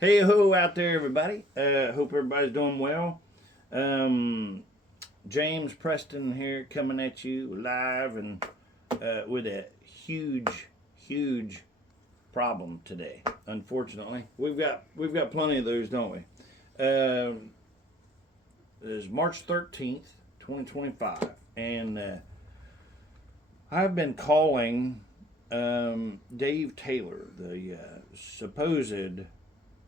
Hey ho out there, everybody. Hope everybody's doing well. Um, James Preston here, coming at you live and with a huge problem today. Unfortunately, we've got plenty of those, don't we? It is March 13th, 2025, and I've been calling Dave Taylor, the supposed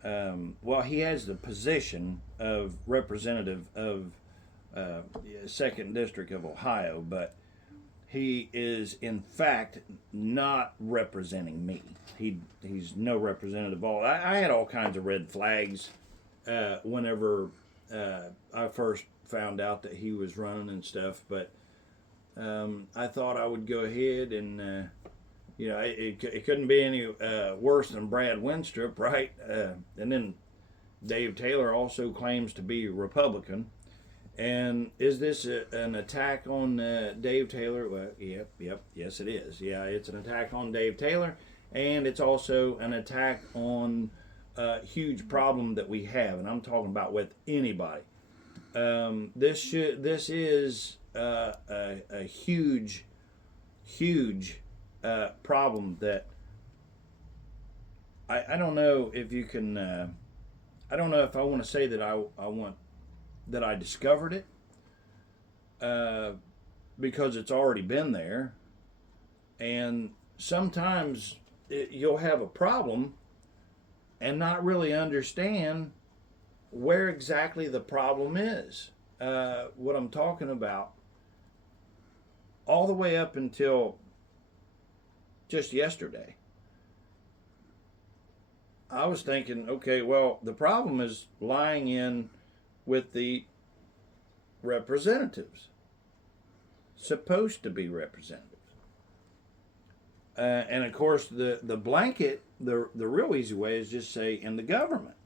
well, he has the position of representative of Second District of Ohio, but he is in fact not representing me. He's no representative at all. I had all kinds of red flags whenever I first found out that he was running and stuff, but I thought I would go ahead and it couldn't be any worse than Brad Winstrup, right? And then Dave Taylor also claims to be Republican. And is this an attack on Dave Taylor? Well, yes, it is. Yeah, it's an attack on Dave Taylor, and it's also an attack on a huge problem that we have, and I'm talking about with anybody. This is a huge problem that I don't know if you can. I don't know if I want to say that I want that I discovered it because it's already been there, and sometimes you'll have a problem and not really understand where exactly the problem is. What I'm talking about, all the way up until just yesterday, I was thinking, okay, well, the problem is lying in with the representatives, supposed to be representatives. And of course, the blanket, the real easy way is just say in the government.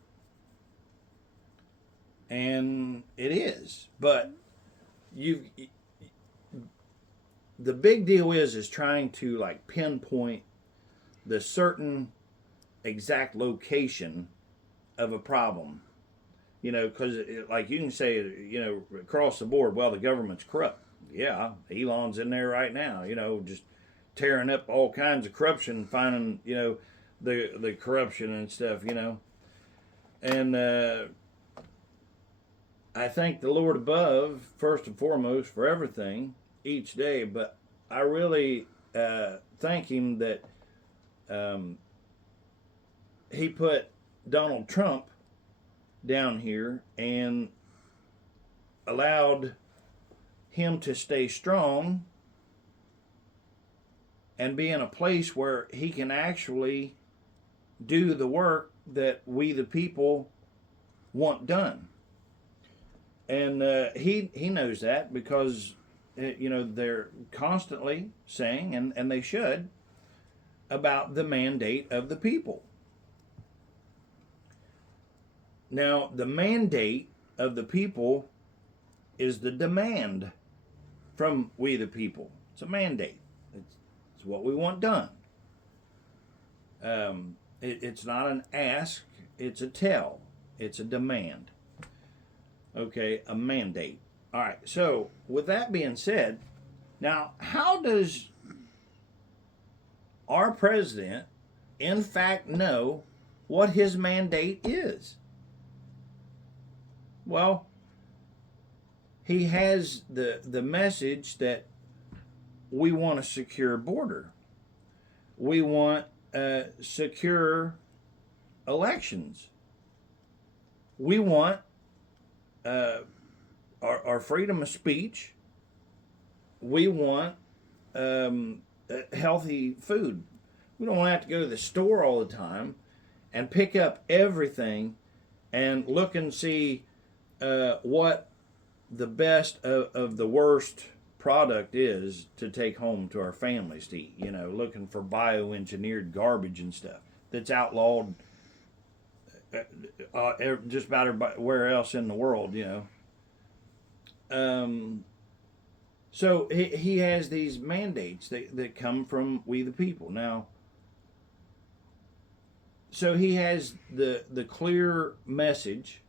And it is. But the big deal is trying to like pinpoint the certain exact location of a problem, because like you can say, across the board, well, the government's corrupt. Yeah, Elon's in there right now, just tearing up all kinds of corruption, finding, the corruption and stuff, and I thank the Lord above first and foremost for everything each day, but I really thank him that he put Donald Trump down here and allowed him to stay strong and be in a place where he can actually do the work that we the people want done. And he knows that because they're constantly saying, and they should, about the mandate of the people. Now, the mandate of the people is the demand from we the people. It's a mandate. It's what we want done. It's not an ask, it's a tell. It's a demand. Okay, a mandate. All right, so with that being said, now how does our president in fact know what his mandate is? Well, he has the message that we want a secure border. We want secure elections. We want our freedom of speech. We want healthy food. We don't have to go to the store all the time and pick up everything and look and see what the best of the worst product is to take home to our families to eat. Looking for bioengineered garbage and stuff that's outlawed just about everywhere else in the world. So he has these mandates that come from we the people. Now, so he has the clear message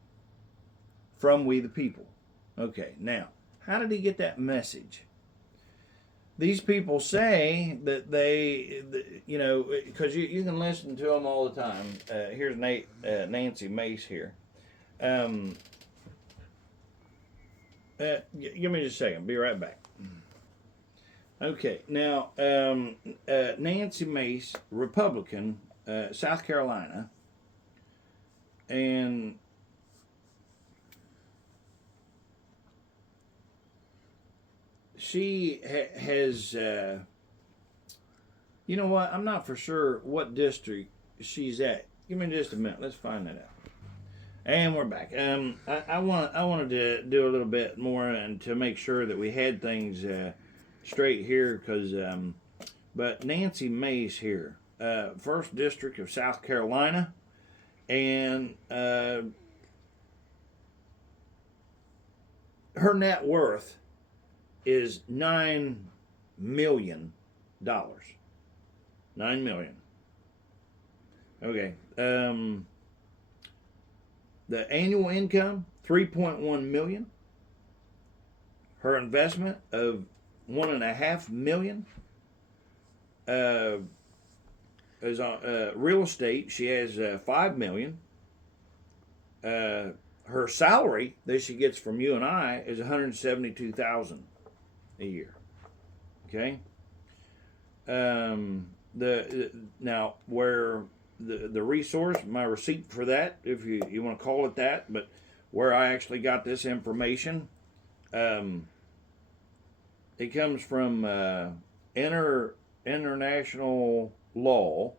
from we the people. Okay, now, how did he get that message? These people say that they, you know, because you can listen to them all the time. Here's Nancy Mace here. Give me just a second. Be right back. Okay, now, Nancy Mace, Republican, South Carolina, and she has, you know what, I'm not for sure what district she's at. Give me just a minute. Let's find that out. And we're back. I wanted to do a little bit more and to make sure that we had things straight here, because but Nancy Mace here, 1st District of South Carolina, and her net worth is $9 million. $9 million. Okay. The annual income, $3.1 million. Her investment of $1.5 million. Is on real estate. She has $5 million. Her salary that she gets from you and I is $172,000 a year. Okay. Now where the resource, my receipt for that, if you want to call it that, but where I actually got this information, it comes from international law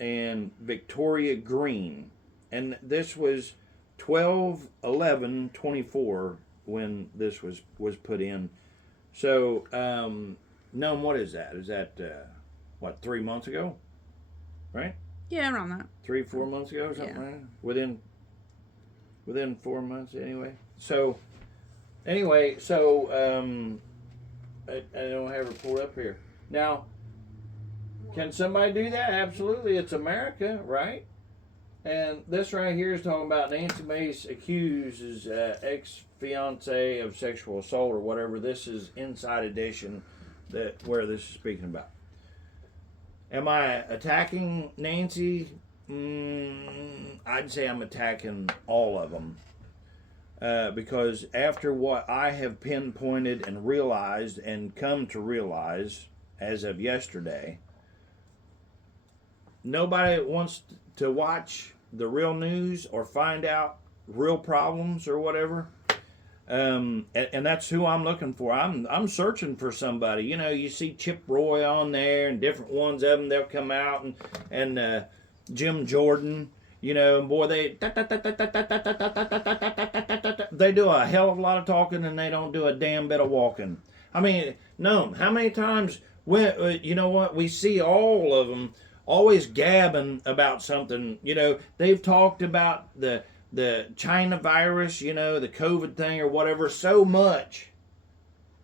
and Victoria Green, and this was 12/11/24 when this was put in. So, Noam, what is that? Is that what, 3 months ago? Right? Yeah, around that. 3-4 months ago, or something Yeah. like that? Within 4 months, anyway. So, I don't have her pulled up here. Now, can somebody do that? Absolutely. It's America, right? And this right here is talking about Nancy Mace accuses ex-fiance of sexual assault or whatever. This is Inside Edition, where this is speaking about. Am I attacking Nancy? I'd say I'm attacking all of them. Because after what I have pinpointed and realized and come to realize as of yesterday, nobody wants to watch the real news or find out real problems or whatever. And that's who I'm looking for. I'm searching for somebody. You know, you see Chip Roy on there and different ones of them. They'll come out and Jim Jordan. You know, boy, they do a hell of a lot of talking and they don't do a damn bit of walking. I mean, no, how many times you know what, we see all of them always gabbing about something. You know, they've talked about the China virus, you know, the COVID thing or whatever, so much.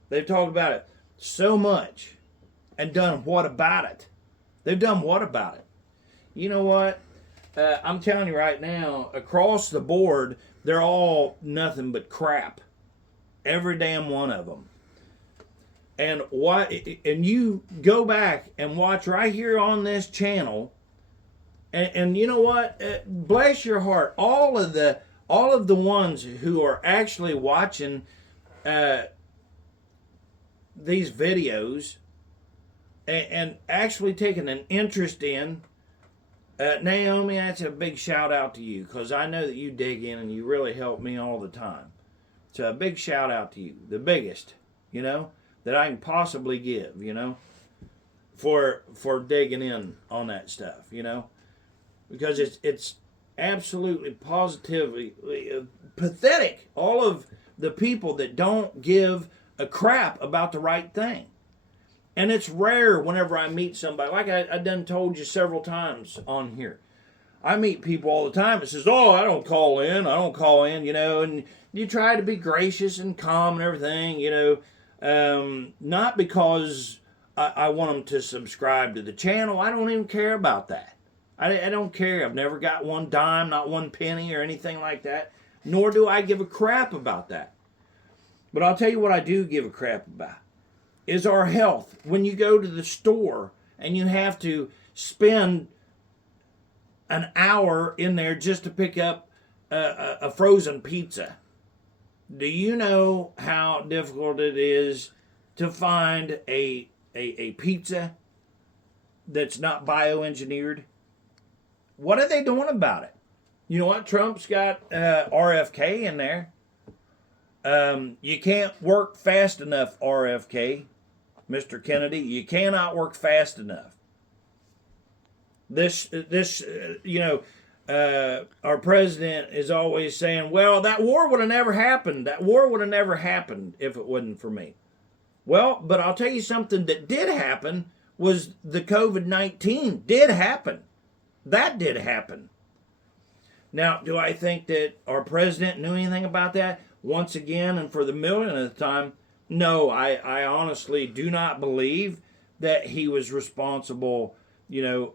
They've talked about it so much and done what about it? They've done what about it? You know what? I'm telling you right now, across the board, they're all nothing but crap. Every damn one of them. And you go back and watch right here on this channel. And you know what? Bless your heart. All of the ones who are actually watching these videos and actually taking an interest in, Naomi, that's a big shout out to you, because I know that you dig in and you really help me all the time. So a big shout out to you, the biggest, you know, that I can possibly give, you know, for digging in on that stuff, you know. Because it's absolutely positively pathetic, all of the people that don't give a crap about the right thing. And it's rare whenever I meet somebody, like I done told you several times on here. I meet people all the time that says, oh, I don't call in, you know, and you try to be gracious and calm and everything, you know, not because I want them to subscribe to the channel. I don't even care about that. I don't care. I've never got one dime, not one penny or anything like that. Nor do I give a crap about that. But I'll tell you what I do give a crap about is our health. When you go to the store and you have to spend an hour in there just to pick up a frozen pizza. Do you know how difficult it is to find a pizza that's not bioengineered? What are they doing about it? You know what? Trump's got RFK in there. You can't work fast enough, RFK, Mr. Kennedy. You cannot work fast enough. Our president is always saying, well, that war would have never happened. That war would have never happened if it wasn't for me. Well, but I'll tell you something that did happen was the COVID-19 did happen. That did happen. Now, do I think that our president knew anything about that? Once again, and for the millionth time, no, I honestly do not believe that he was responsible,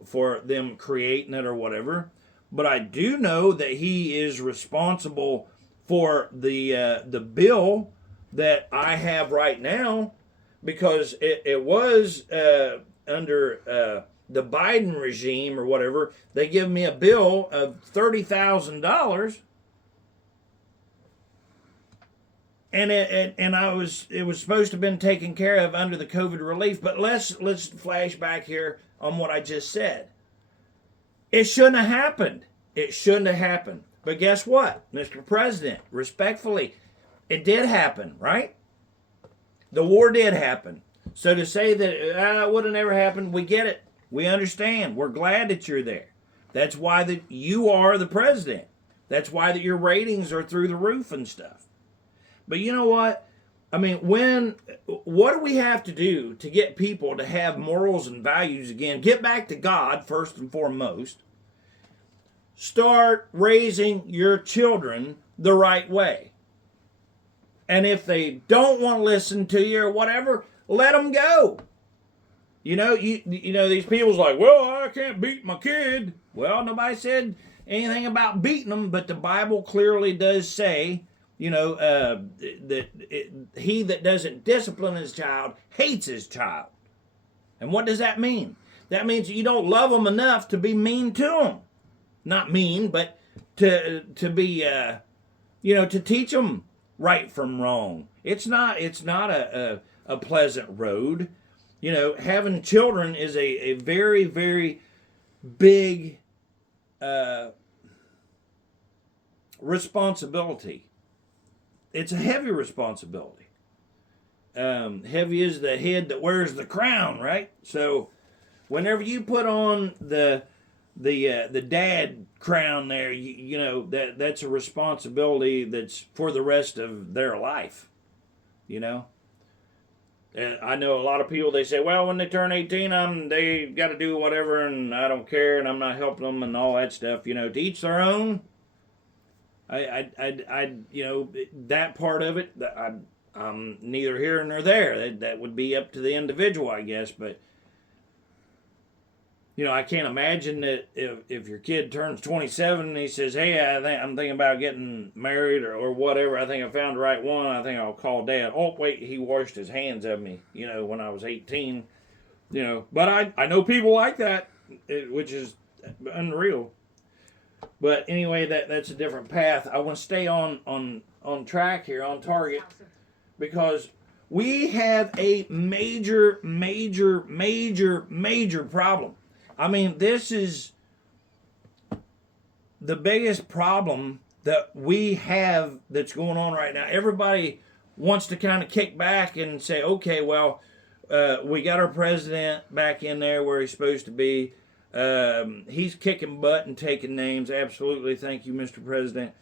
for them creating it or whatever. But I do know that he is responsible for the bill that I have right now, because it was under the Biden regime or whatever. They give me a bill of $30,000, and it was supposed to have been taken care of under the COVID relief. But let's flash back here on what I just said. It shouldn't have happened. It shouldn't have happened. But guess what, Mr. President? Respectfully, it did happen, right? The war did happen. So to say that it would have never happened, we get it. We understand. We're glad that you're there. That's why that you are the president. That's why that your ratings are through the roof and stuff. But you know what? I mean, what do we have to do to get people to have morals and values again? Get back to God first and foremost. Start raising your children the right way. And if they don't want to listen to you or whatever, let them go. These people's like, well, I can't beat my kid. Well, nobody said anything about beating them, but the Bible clearly does say, he that doesn't discipline his child hates his child. And what does that mean? That means that you don't love them enough to be mean to them. Not mean, but to be, to teach them right from wrong. It's not a pleasant road. Having children is a very, very big responsibility. It's a heavy responsibility. Heavy is the head that wears the crown, right? So whenever you put on the dad crown there, that's a responsibility that's for the rest of their life. And I know a lot of people, they say, well, when they turn 18, they got to do whatever, and I don't care, and I'm not helping them, and all that stuff. To each their own. That part of it, I'm neither here nor there. That would be up to the individual, I guess. But I can't imagine that if your kid turns 27 and he says, hey, I'm thinking about getting married or whatever. I think I found the right one. I think I'll call Dad. Oh, wait, he washed his hands of me, when I was 18. But I know people like that, which is unreal. But anyway, that's a different path. I want to stay on track here, on target, because we have a major, major, major, major problem. I mean, this is the biggest problem that we have that's going on right now. Everybody wants to kind of kick back and say, okay, well, we got our president back in there where he's supposed to be. He's kicking butt and taking names. Absolutely. Thank you, Mr. President.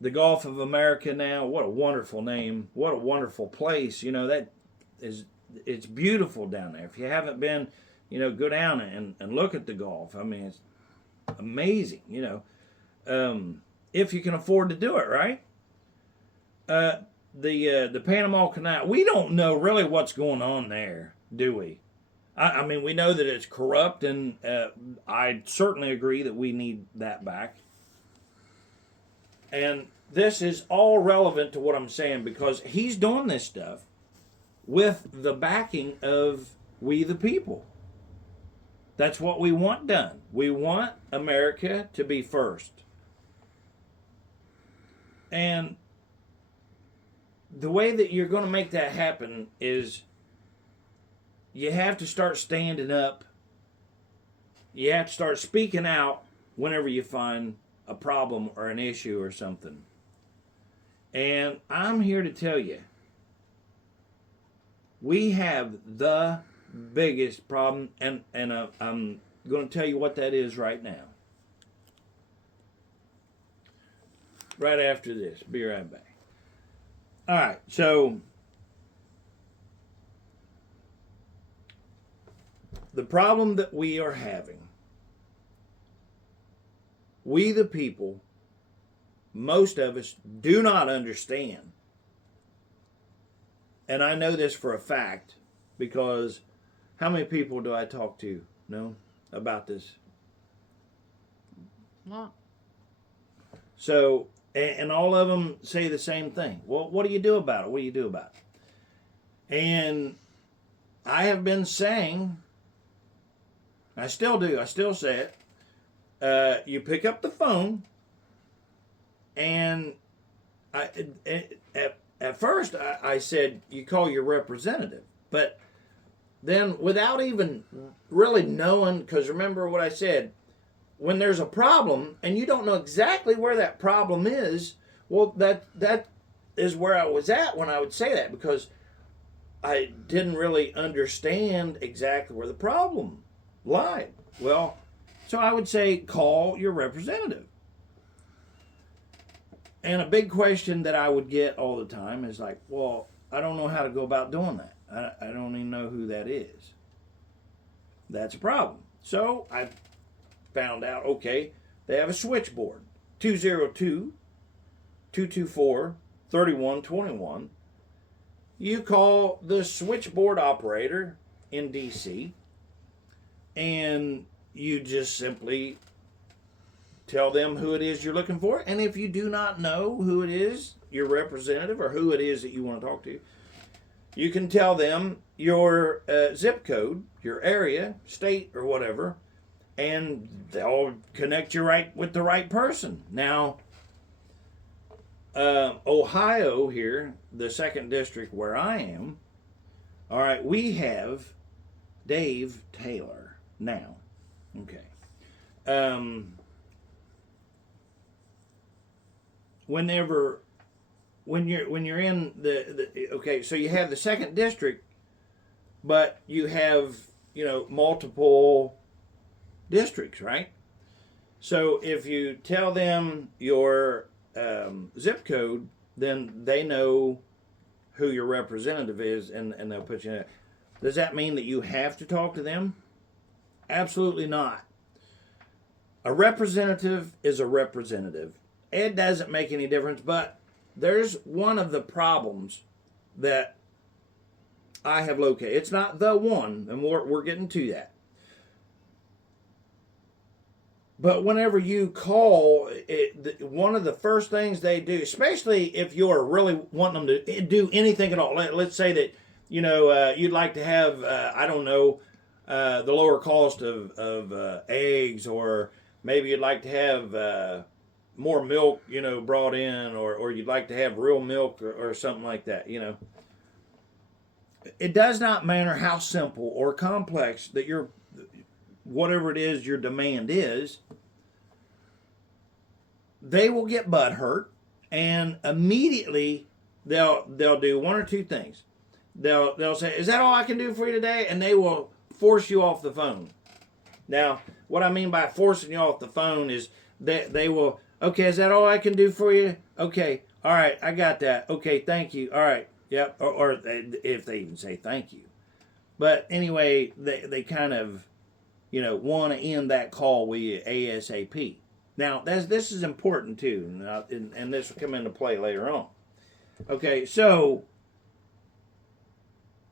The Gulf of America now, what a wonderful name. What a wonderful place. It's beautiful down there. If you haven't been, go down and look at the Gulf. I mean, it's amazing, if you can afford to do it, right? The Panama Canal, we don't know really what's going on there, do we? I mean, we know that it's corrupt, and I certainly agree that we need that back. And this is all relevant to what I'm saying because he's doing this stuff with the backing of we the people. That's what we want done. We want America to be first. And the way that you're going to make that happen is you have to start standing up. You have to start speaking out whenever you find a problem or an issue or something. And I'm here to tell you, we have the biggest problem, and I'm going to tell you what that is right now. Right after this. Be right back. All right, so the problem that we are having, we the people, most of us do not understand. And I know this for a fact because how many people do I talk to, about this? Not. So, and all of them say the same thing. Well, what do you do about it? What do you do about it? And I have been saying, I still do, I still say it. You pick up the phone, and at first I said you call your representative, but then without even really knowing, because remember what I said, when there's a problem and you don't know exactly where that problem is, well, that is where I was at when I would say that, because I didn't really understand exactly where the problem lied. Well, so I would say call your representative. And a big question that I would get all the time is like, well, I don't know how to go about doing that. I don't even know who that is. That's a problem. So I found out, okay, they have a switchboard, 202-224-3121. You call the switchboard operator in DC, and you just simply tell them who it is you're looking for. And if you do not know who it is, your representative, or who it is that you want to talk to, you can tell them your zip code, your area, state, or whatever, and they'll connect you right with the right person. Now, Ohio here, the 2nd district where I am, all right, we have Dave Taylor now. Okay. When you're in the okay, so you have the 2nd district, but you have multiple districts, right? So if you tell them your zip code, then they know who your representative is, and they'll put you in it. Does that mean that you have to talk to them? Absolutely not. A representative is a representative. It doesn't make any difference, but there's one of the problems that I have located. It's not the one, and we're getting to that. But whenever you call, one of the first things they do, especially if you're really wanting them to do anything at all. Let's say that you'd like to have the lower cost of eggs, or maybe you'd like to have more milk, brought in, or you'd like to have real milk or something like that. It does not matter how simple or complex that whatever it is your demand is, they will get butthurt, and immediately they'll do one or two things. They'll say, "Is that all I can do for you today?" And they will force you off the phone. Now, what I mean by forcing you off the phone is that they will, okay, is that all I can do for you? Okay, all right, I got that. Okay, thank you. All right, yep. Or if they even say thank you. But anyway, they kind of, want to end that call with you ASAP. Now, this is important too, and this will come into play later on. Okay, so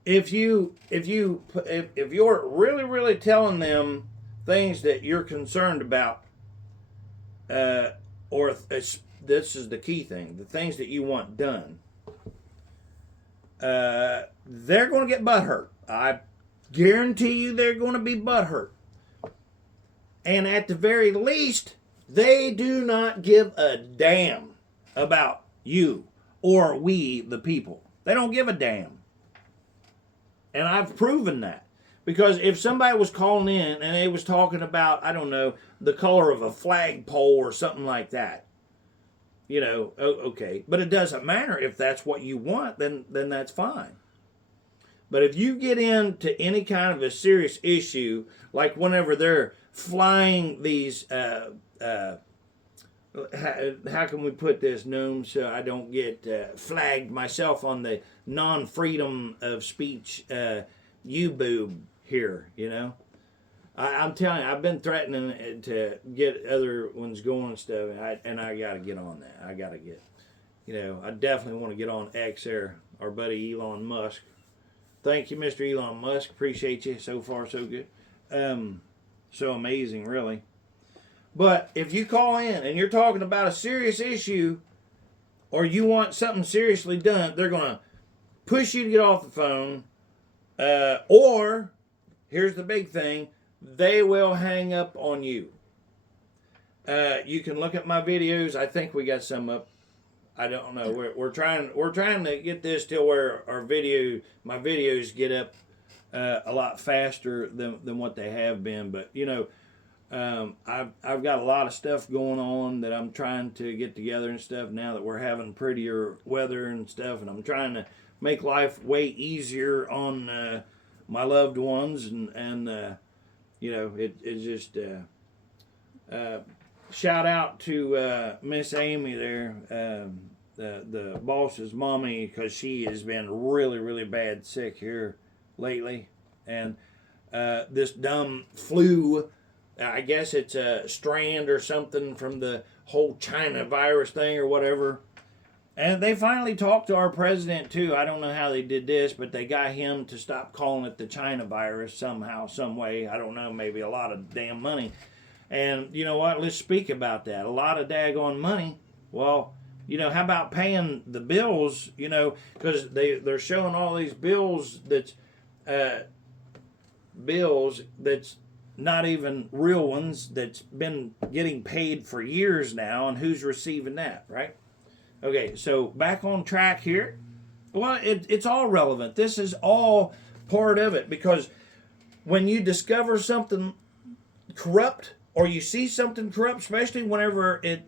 if you're really telling them things that you're concerned about, or this is the key thing, the things that you want done, they're going to get butthurt. I guarantee you they're going to be butthurt. And at the very least, they do not give a damn about you or we, the people. They don't give a damn. And I've proven that. Because if somebody was calling in and they was talking about, I don't know, the color of a flagpole or something like that, you know, okay. But it doesn't matter if that's what you want, then that's fine. But if you get into any kind of a serious issue, like whenever they're flying these, how can we put this, Noam, so I don't get flagged myself on the non-freedom of speech U-boob here, you know? I'm telling you, I've been threatening to get other ones going and stuff, and I got to get on that. I got to get, you know, I definitely want to get on X there, our buddy Elon Musk. Thank you, Mr. Elon Musk. Appreciate you. So far, so good. So amazing, really. But if you call in and you're talking about a serious issue or you want something seriously done, they're going to push you to get off the phone. Or, here's the big thing, they will hang up on you. You can look at my videos. I think we got some up. I don't know. We're trying to get this till where my videos get up a lot faster than what they have been. But you know, I've got a lot of stuff going on that I'm trying to get together and stuff now that we're having prettier weather and stuff, and I'm trying to make life way easier on my loved ones, and you know, it's just shout out to Miss Amy there, the boss's mommy, because she has been really, really bad sick here lately, and this dumb flu, I guess it's a strand or something from the whole China virus thing or whatever. And they finally talked to our president too. I don't know how they did this, but they got him to stop calling it the China virus somehow, some way. I don't know, maybe a lot of damn money. And you know what? Let's speak about that. A lot of daggone money. Well, you know, how about paying the bills? You know, because they're showing all these bills that's not even real ones, that's been getting paid for years now, and who's receiving that, right? Okay, so back on track here. Well, it's all relevant. This is all part of it, because when you discover something corrupt, or you see something corrupt, especially whenever it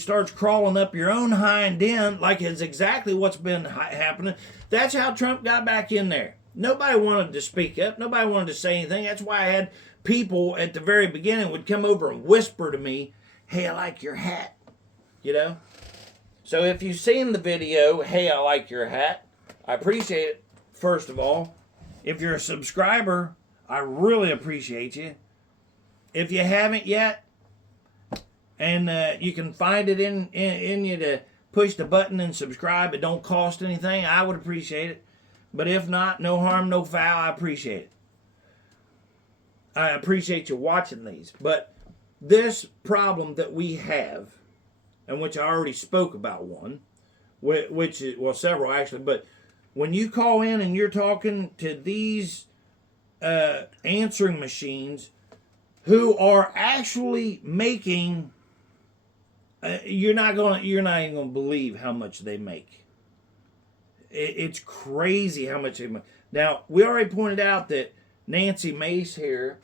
starts crawling up your own hind end, like it's exactly what's been happening. That's how Trump got back in there. Nobody wanted to speak up. Nobody wanted to say anything. That's why I had people at the very beginning would come over and whisper to me, "Hey, I like your hat," you know? So if you've seen the video, "Hey, I like your hat," I appreciate it, first of all. If you're a subscriber, I really appreciate you. If you haven't yet, and you can find it in you to push the button and subscribe, it don't cost anything, I would appreciate it. But if not, no harm, no foul, I appreciate it. I appreciate you watching these. But this problem that we have, and which I already spoke about one, which is, well, several actually, but when you call in and you're talking to these answering machines who are actually making, you're not even gonna believe how much they make. It's crazy how much they make. Now, we already pointed out that Nancy Mace here,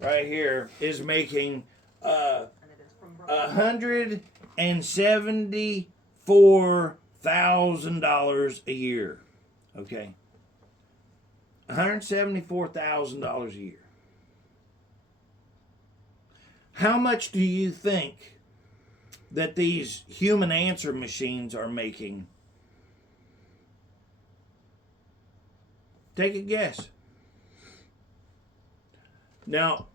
right here, is making $174,000 a year. Okay, $174,000 a year. How much do you think that these human answer machines are making? Take a guess. Now,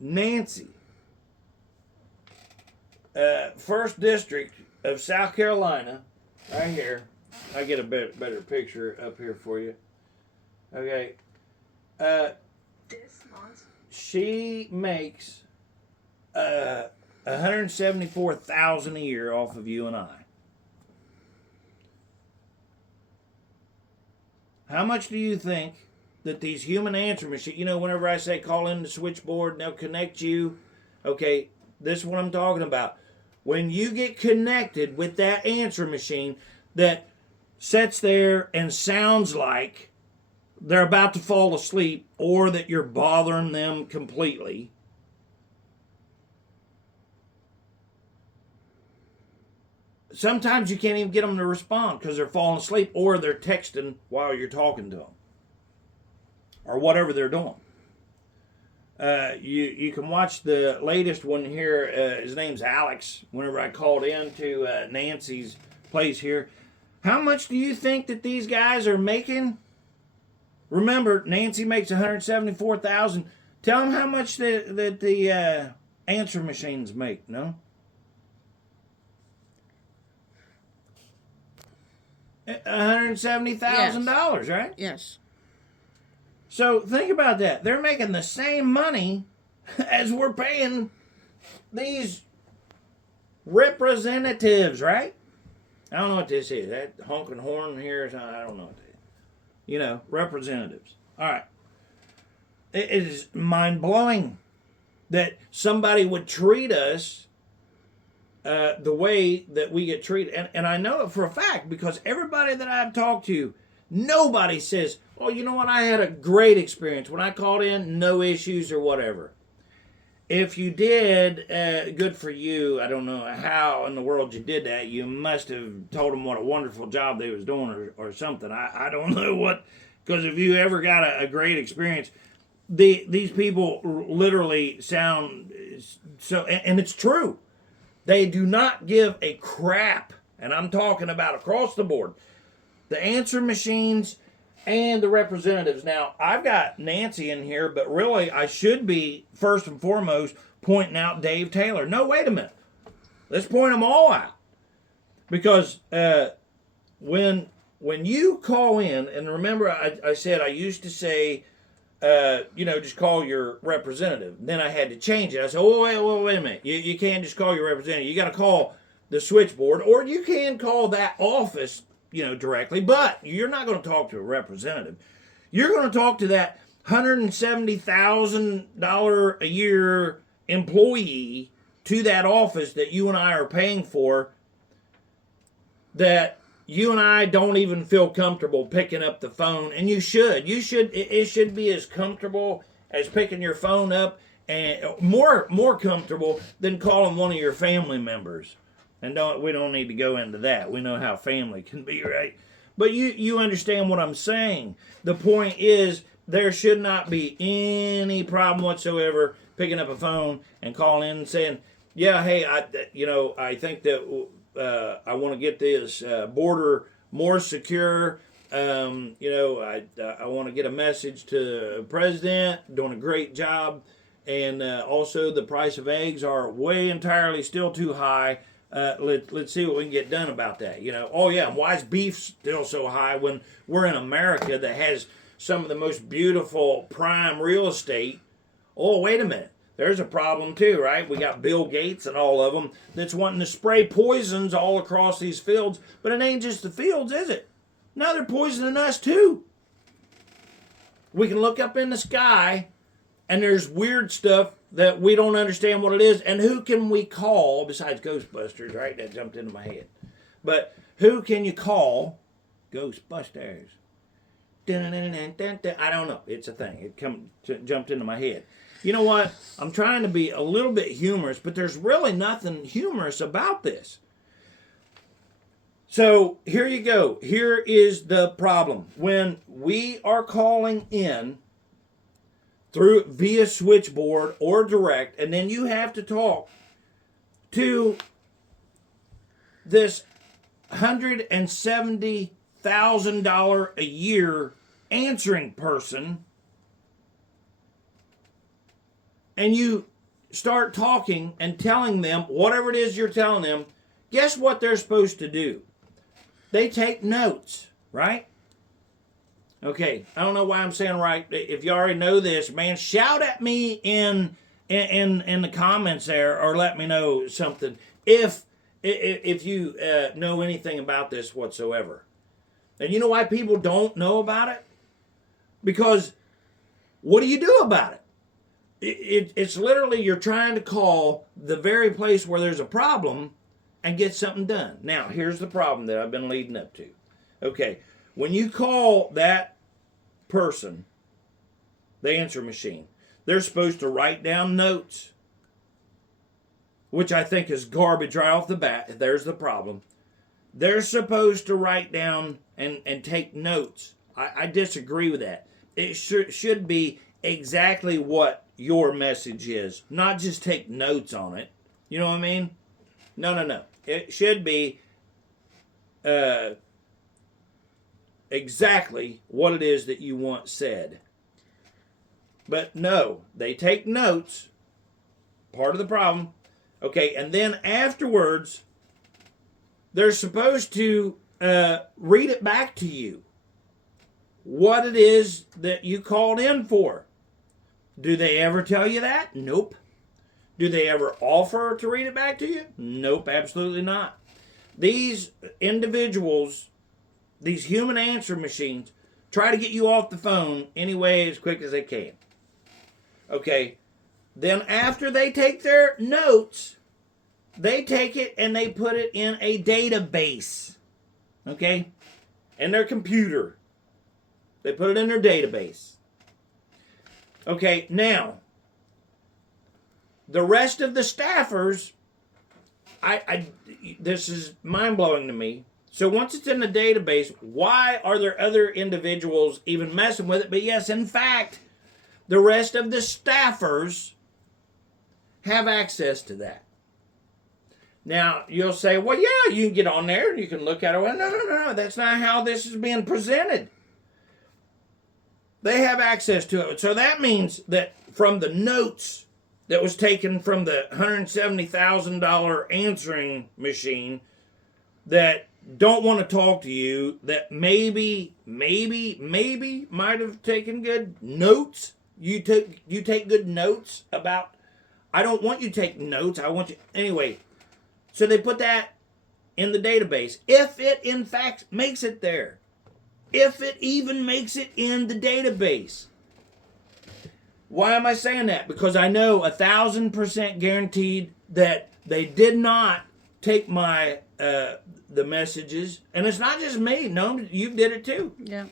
Nancy, 1st District of South Carolina, right here. I get a better picture up here for you. Okay. This month. She makes $174,000 a year off of you and I. How much do you think that these human answer machines, whenever I say call in the switchboard and they'll connect you, okay, this is what I'm talking about. When you get connected with that answer machine that sits there and sounds like they're about to fall asleep or that you're bothering them completely, sometimes you can't even get them to respond because they're falling asleep or they're texting while you're talking to them or whatever they're doing. You can watch the latest one here. His name's Alex. Whenever I called in to Nancy's place here, how much do you think that these guys are making? Remember, Nancy makes $174,000. Tell them how much that the answer machines make. No. $170,000, right? Yes. So think about that. They're making the same money as we're paying these representatives, right? I don't know what this is. That honking horn here is, I don't know what that is. Representatives. All right. It is mind-blowing that somebody would treat us the way that we get treated. And I know it for a fact because everybody that I've talked to, nobody says, oh, you know what, I had a great experience. When I called in, no issues or whatever. If you did, good for you. I don't know how in the world you did that. You must have told them what a wonderful job they was doing or something. I don't know what, because if you ever got a great experience, these people literally sound so, and it's true. They do not give a crap, and I'm talking about across the board. The answer machines and the representatives. Now, I've got Nancy in here, but really I should be, first and foremost, pointing out Dave Taylor. No, wait a minute. Let's point them all out. Because when you call in, and remember I said I used to say, just call your representative. Then I had to change it. I said, wait a minute. You can't just call your representative. You got to call the switchboard, or you can call that office, directly, but you're not going to talk to a representative. You're going to talk to that $170,000 a year employee to that office that you and I are paying for, that you and I don't even feel comfortable picking up the phone, and you should. It should be as comfortable as picking your phone up, and more comfortable than calling one of your family members. And we don't need to go into that. We know how family can be, right? But you understand what I'm saying. The point is, there should not be any problem whatsoever picking up a phone and calling in and saying, yeah, hey, I think that I want to get this border more secure. I want to get a message to the president, doing a great job. And also the price of eggs are way entirely still too high. Let's see what we can get done about that. Oh yeah, why is beef still so high when we're in America that has some of the most beautiful prime real estate? Oh, wait a minute. There's a problem too, right? We got Bill Gates and all of them that's wanting to spray poisons all across these fields, but it ain't just the fields, is it? Now they're poisoning us too. We can look up in the sky and there's weird stuff that we don't understand what it is. And who can we call besides Ghostbusters, right? That jumped into my head. But who can you call? Ghostbusters. I don't know. It's a thing. It jumped into my head. You know what? I'm trying to be a little bit humorous, but there's really nothing humorous about this. So here you go. Here is the problem. When we are calling in via switchboard or direct, and then you have to talk to this $170,000 a year answering person, and you start talking and telling them whatever it is you're telling them, guess what they're supposed to do? They take notes, right? Okay, I don't know why I'm saying right. If you already know this, man, shout at me in the comments there, or let me know something if you know anything about this whatsoever. And you know why people don't know about it? Because what do you do about it? It's literally you're trying to call the very place where there's a problem and get something done. Now, here's the problem that I've been leading up to. Okay, when you call that person, the answer machine, they're supposed to write down notes, which I think is garbage right off the bat. There's the problem. They're supposed to write down and take notes. I disagree with that. It should be exactly what your message is, not just take notes on it. You know what I mean? No. It should be exactly what it is that you want said. But no, they take notes. Part of the problem. Okay, and then afterwards, they're supposed to read it back to you. What it is that you called in for. Do they ever tell you that? Nope. Do they ever offer to read it back to you? Nope, absolutely not. These individuals, these human answer machines, try to get you off the phone anyway as quick as they can. Okay, then after they take their notes, they take it and they put it in a database. Okay, in their computer. They put it in their database. Okay, now, the rest of the staffers, this is mind-blowing to me. So once it's in the database, why are there other individuals even messing with it? But yes, in fact, the rest of the staffers have access to that. Now, you'll say, well, yeah, you can get on there and you can look at it. Well, no. That's not how this is being presented. They have access to it. So that means that from the notes that was taken from the $170,000 answering machine that don't want to talk to you, that maybe might have taken good notes. You take good notes about, I don't want you to take notes. I want you, anyway. So they put that in the database. If it in fact makes it there. If it even makes it in the database. Why am I saying that? Because I know 1,000% guaranteed that they did not take my the messages, and it's not just me. No, you did it too. Yeah.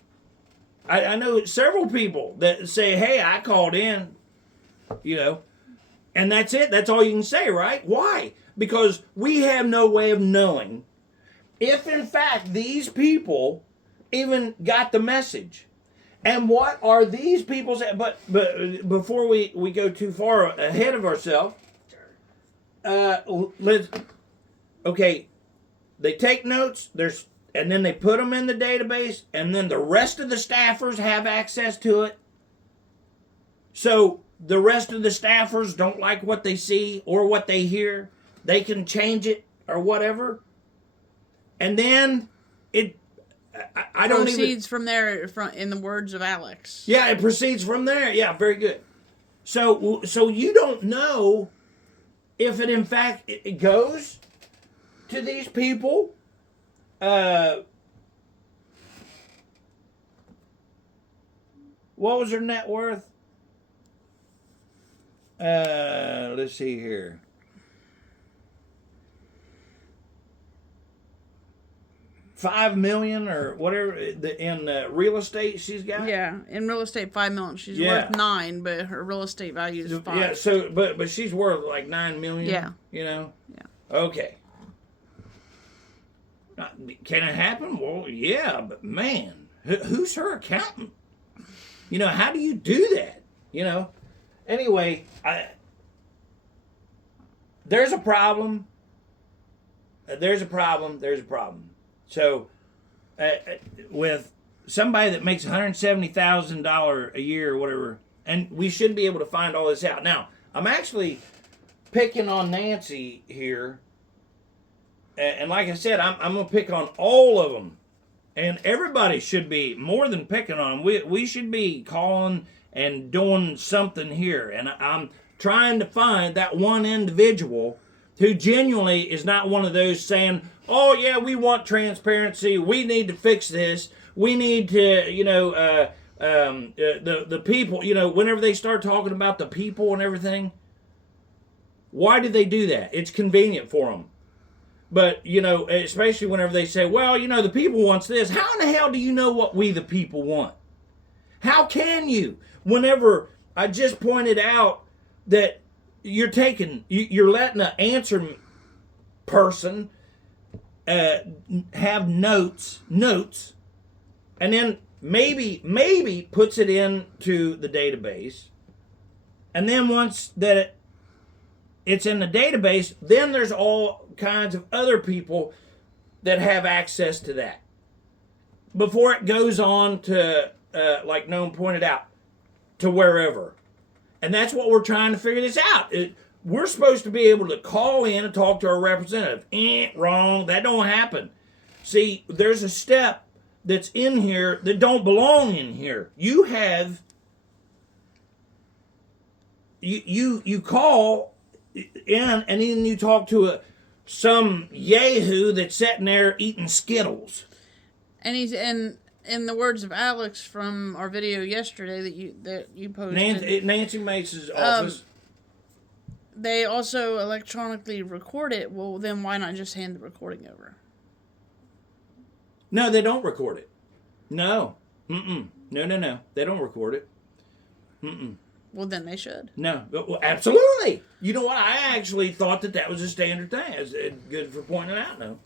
I know several people that say, "Hey, I called in," and that's it. That's all you can say, right? Why? Because we have no way of knowing if, in fact, these people even got the message. And what are these people saying? But before we go too far ahead of ourselves, okay, they take notes, and then they put them in the database, and then the rest of the staffers have access to it. So the rest of the staffers don't like what they see or what they hear. They can change it or whatever. And then I don't proceeds from there, in the words of Alex. Yeah, it proceeds from there. Yeah, very good. So you don't know if it in fact it goes to these people. What was their net worth? Let's see here. $5 million or whatever in real estate she's got. Yeah, in real estate, $5 million. She's worth $9 million, but her real estate value is $5 million. Yeah, so but she's worth like $9 million. Yeah. Yeah. Okay. Can it happen? Well, yeah, but man, who's her accountant? How do you do that? Anyway, there's a problem. There's a problem. So, with somebody that makes $170,000 a year or whatever, and we should be able to find all this out. Now, I'm actually picking on Nancy here, and like I said, I'm going to pick on all of them And everybody should be more than picking on them. We should be calling and doing something here. And I'm trying to find that one individual who genuinely is not one of those saying, oh, yeah, we want transparency. We need to fix this. We need to, the people, whenever they start talking about the people and everything, why do they do that? It's convenient for them. But, especially whenever they say, well, the people wants this. How in the hell do you know what we the people want? How can you? Whenever I just pointed out that you're letting an answer person have notes, and then maybe puts it into the database. And then once that it's in the database, then there's all kinds of other people that have access to that before it goes on to, like Noam pointed out, to wherever. And that's what we're trying to figure this out. We're supposed to be able to call in and talk to our representative. Wrong. That don't happen. See, there's a step that's in here that don't belong in here. You have, you call in and then you talk to some yahoo that's sitting there eating Skittles. And he's in the words of Alex from our video yesterday that you posted, Nancy Mace's office. They also electronically record it. Well, then why not just hand the recording over? No, they don't record it. No. No. They don't record it. Well, then they should. No. Well, absolutely. You know what? I actually thought that was a standard thing. It's good for pointing out, no.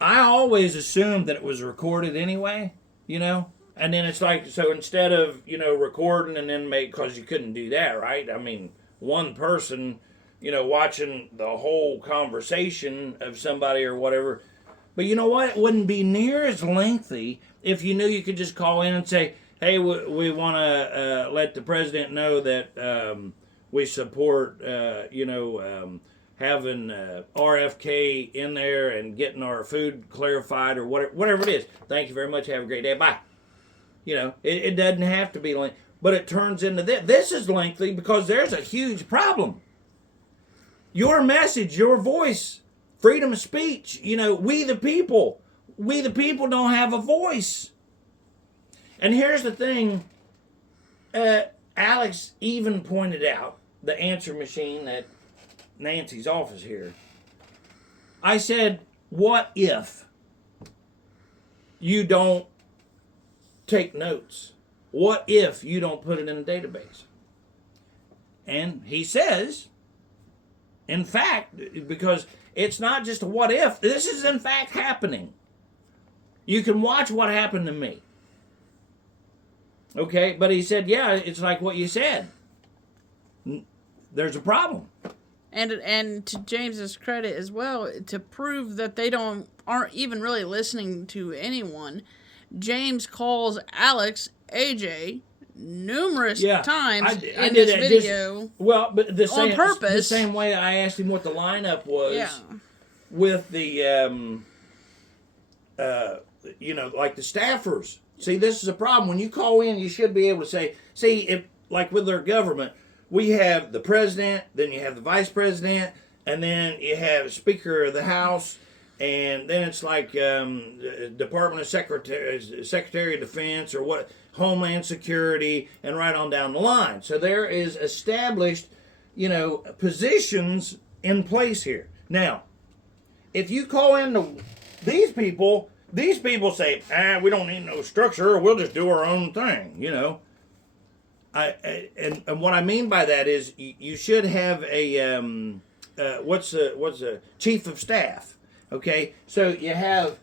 I always assumed that it was recorded anyway, And then it's like, so instead of, recording and then because you couldn't do that, right? I mean, one person, watching the whole conversation of somebody or whatever. But you know what? It wouldn't be near as lengthy if you knew you could just call in and say, hey, we want to let the president know that we support, having RFK in there and getting our food clarified or whatever it is. Thank you very much. Have a great day. Bye. It doesn't have to be lengthy. But it turns into this. This is lengthy because there's a huge problem. Your message, your voice, freedom of speech, we the people don't have a voice. And here's the thing, Alex even pointed out the answer machine at Nancy's office here. I said, what if you don't take notes? What if you don't put it in a database? And he says, in fact, because it's not just a what if, this is in fact happening. You can watch what happened to me. Okay, but he said, yeah, it's like what you said. There's a problem. And to James's credit as well, to prove that they aren't even really listening to anyone, James calls Alex AJ numerous times in this video. But on purpose. The same way I asked him what the lineup was with the, like the staffers. See, this is a problem. When you call in, you should be able to say, if like with their government, we have the president, then you have the vice president, and then you have Speaker of the House, and then it's like Department of Secretary of Defense or what, Homeland Security, and right on down the line. So there is established, positions in place here. Now, if you call in these people say, we don't need no structure, we'll just do our own thing, And what I mean by that is you should have a what's a chief of staff, okay? So you have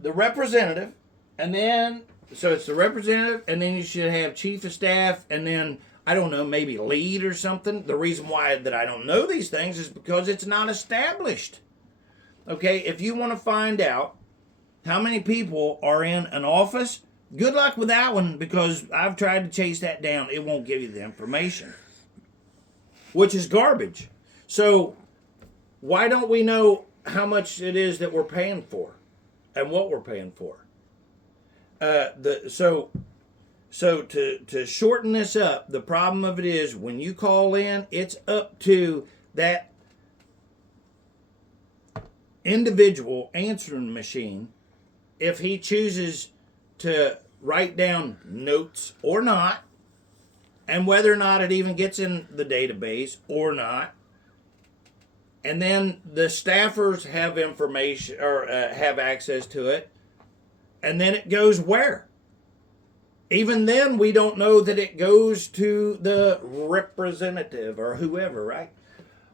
the representative, and then so it's the representative, and then you should have chief of staff, and then I don't know, maybe lead or something. The reason why that I don't know these things is because it's not established. Okay, if you want to find out how many people are in an office, good luck with that one, because I've tried to chase that down. It won't give you the information, which is garbage. So why don't we know how much it is that we're paying for and what we're paying for. So to shorten this up, the problem of it is when you call in, it's up to that individual answering machine if he chooses to write down notes or not, and whether or not it even gets in the database or not. And then the staffers have information or have access to it, and then it goes where? Even then, we don't know that it goes to the representative or whoever, right?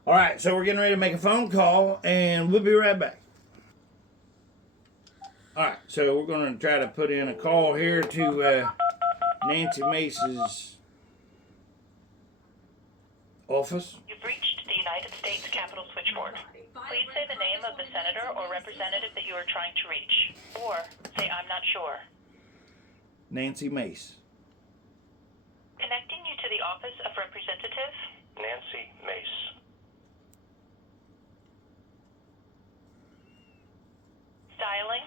All right, so we're getting ready to make a phone call, and we'll be right back. All right, so we're going to try to put in a call here to Nancy Mace's office. You've reached the United States Capitol switchboard. Please say the name of the senator or representative that you are trying to reach, or say I'm not sure. Nancy Mace. Connecting you to the office of representative. Nancy Mace. Dialing.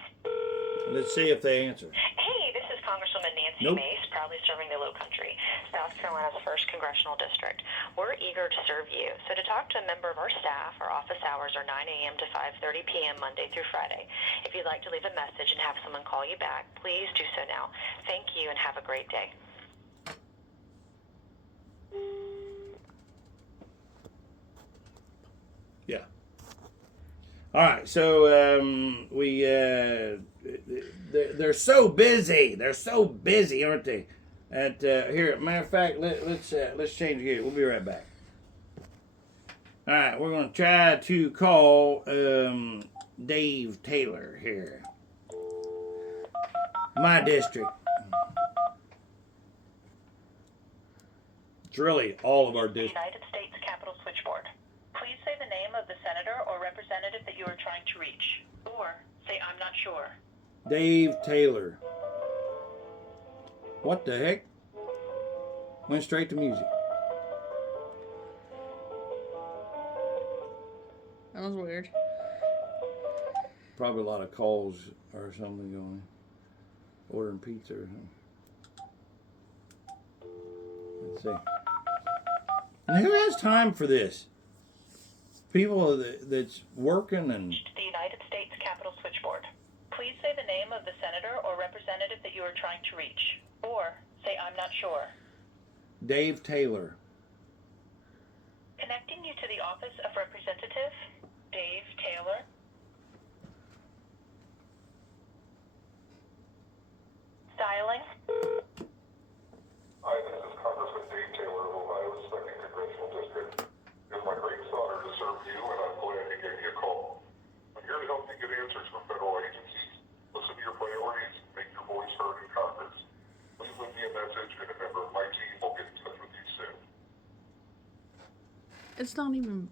Let's see if they answer. Hey, this is Congresswoman Nancy Nope. Mace, proudly serving the Low Country, South Carolina's 1st Congressional District. We're eager to serve you, so to talk to a member of our staff, our office hours are 9 a.m. to 5:30 p.m. Monday through Friday. If you'd like to leave a message and have someone call you back, please do so now. Thank you and have a great day. Yeah. All right, so they're so busy. They're so busy, aren't they? Here, matter of fact, let's change gears. We'll be right back. All right, we're gonna try to call Dave Taylor here. My district. It's really all of our The districts. United States Capitol switchboard. Please say the name of the senator or representative that you are trying to reach, or say I'm not sure. Dave Taylor. What the heck? Went straight to music. That was weird. Probably a lot of calls or something going. Ordering pizza or something. Let's see. And who has time for this? People that's working and... The United States Capitol switchboard. Please say the name of the senator or representative that you are trying to reach, or say I'm not sure. Dave Taylor. Connecting you to the office of representative, Dave Taylor. Dialing. Hi, this is Congressman Dave Taylor of Ohio's 2nd Congressional District. It's my greatest honor to serve you, and I'm glad you gave me a call. I'm here to help you get answers from federal agencies, listen to your priorities, make your voice heard in Congress. Please leave me a message, and a member of my team will get in touch with you soon. It's not even.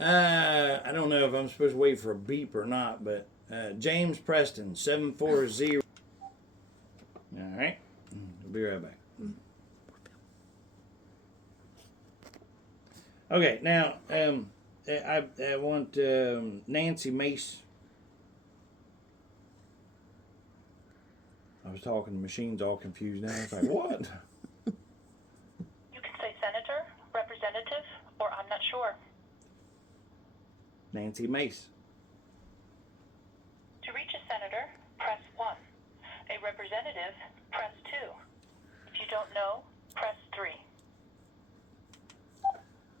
I don't know if I'm supposed to wait for a beep or not, but James Preston, 740. All right. We'll be right back. Okay, now I want Nancy Mace. I was talking, the machine's all confused now. It's like, what? You can say senator, representative, or I'm not sure. Nancy Mace. To reach a senator, press 1. A representative, press 2. If you don't know, press 3.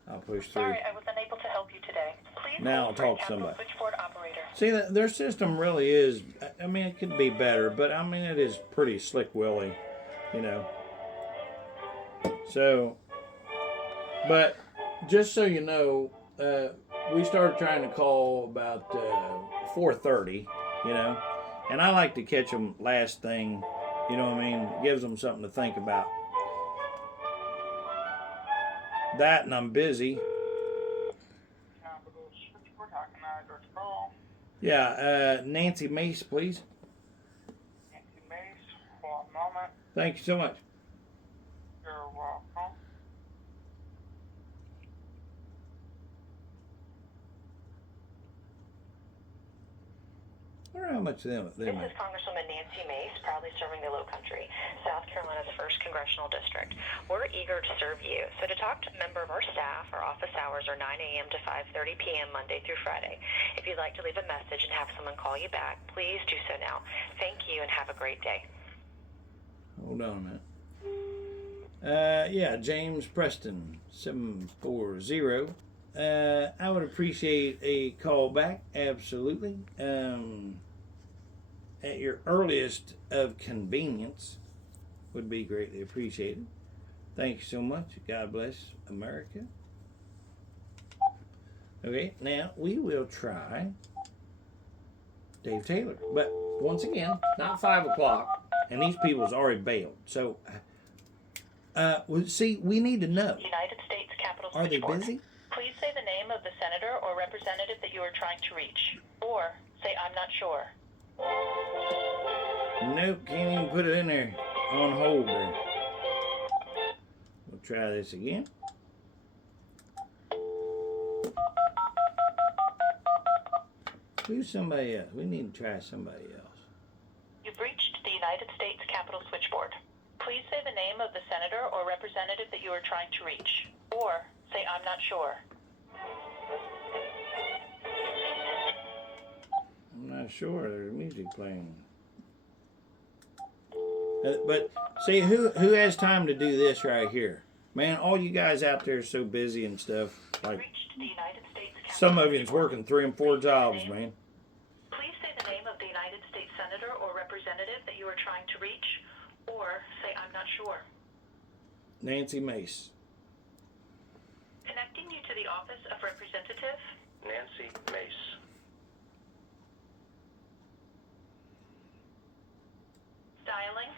I'll push 3. Sorry, I was unable to help you today. Please Now hold I'll for a talk to Capitol somebody. switchboard operator. See, their system really is, I mean, it could be better, but I mean, it is pretty slick willy, you know. So, but just so you know, we started trying to call about 4:30, you know, and I like to catch them last thing, you know what I mean? It gives them something to think about. That, and I'm busy. Capitol switchboard, how can I direct your call? Yeah, Nancy Mace, please. Nancy Mace, one moment. Thank you so much. You're welcome. wonder how much them This is Congresswoman Nancy Mace, proudly serving the Lowcountry, South Carolina's 1st Congressional District. We're eager to serve you, so to talk to a member of our staff, our office hours are 9 a.m. to 5:30 p.m. Monday through Friday. If you'd like to leave a message and have someone call you back, please do so now. Thank you and have a great day. Hold on a minute. Yeah, James Preston, 740. I would appreciate a call back, absolutely. At your earliest of convenience would be greatly appreciated. Thank you so much. God bless America. Okay, now we will try Dave Taylor. But once again, not 5 o'clock, and these people's already bailed. So, see, we need to know. United States Capitol Are they Switchboard. busy? Please say the name of the senator or representative that you are trying to reach. Or say, I'm not sure. Nope, can't even put it in there on hold there. We'll try this again. Do somebody else. We need to try somebody else. You've reached the United States Capitol Switchboard. Please say the name of the senator or representative that you are trying to reach. Or say, I'm not sure. I'm not sure. There's music playing. But see, who has time to do this right here? Man, all you guys out there are so busy and stuff. Like, Reached the United States Capitol some of you's Switchboard. working 3 and 4 jobs, man. Please say the name of the United States senator or representative that you are trying to reach. Or say, I'm not sure. Nancy Mace. Connecting you to the office of representative. Nancy Mace. Dialing.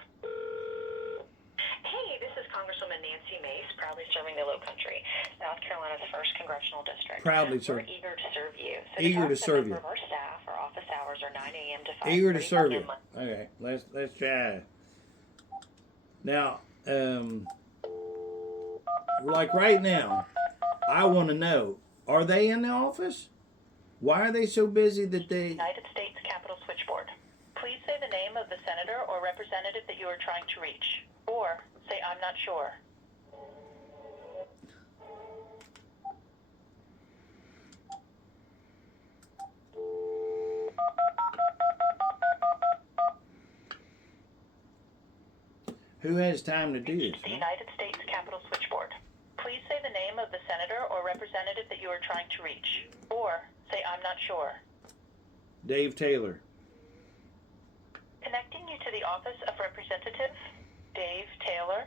Hey, this is Congresswoman Nancy Mace, proudly serving the Lowcountry, South Carolina's 1st Congressional District. Proudly We're serve. eager to serve you. So Eager to talk serve a you. member of our staff, our office hours are 9 a.m. to 5:30 Eager to serve you. p.m. Okay, let's try. Now, like right now, I want to know: are they in the office? Why are they so busy that they? United States Capitol Switchboard. Please say the name of the senator or representative that you are trying to reach. Or say, I'm not sure. Who has time to do this? The Man? United States Capitol Switchboard. Please say the name of the senator or representative that you are trying to reach. Or say, I'm not sure. Dave Taylor. Connecting you to the office of representative. Dave Taylor.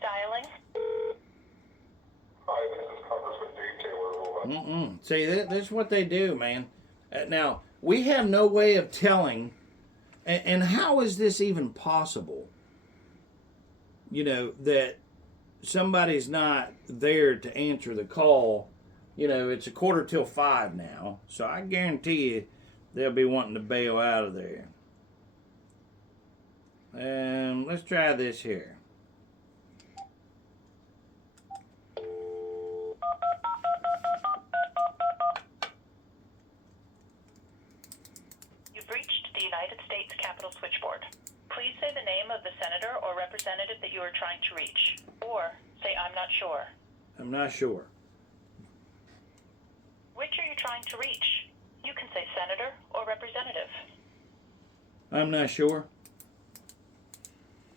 Dialing. Hi, this is Congressman Dave Taylor. See, this is what they do, man. Now, we have no way of telling, and how is this even possible? You know, that somebody's not there to answer the call. You know, it's 4:45 now, so I guarantee you they'll be wanting to bail out of there. Let's try this here. You've reached the United States Capitol Switchboard. Please say the name of the senator or representative that you are trying to reach. Or say, I'm not sure. I'm not sure. Which are you trying to reach? You can say senator or representative. I'm not sure.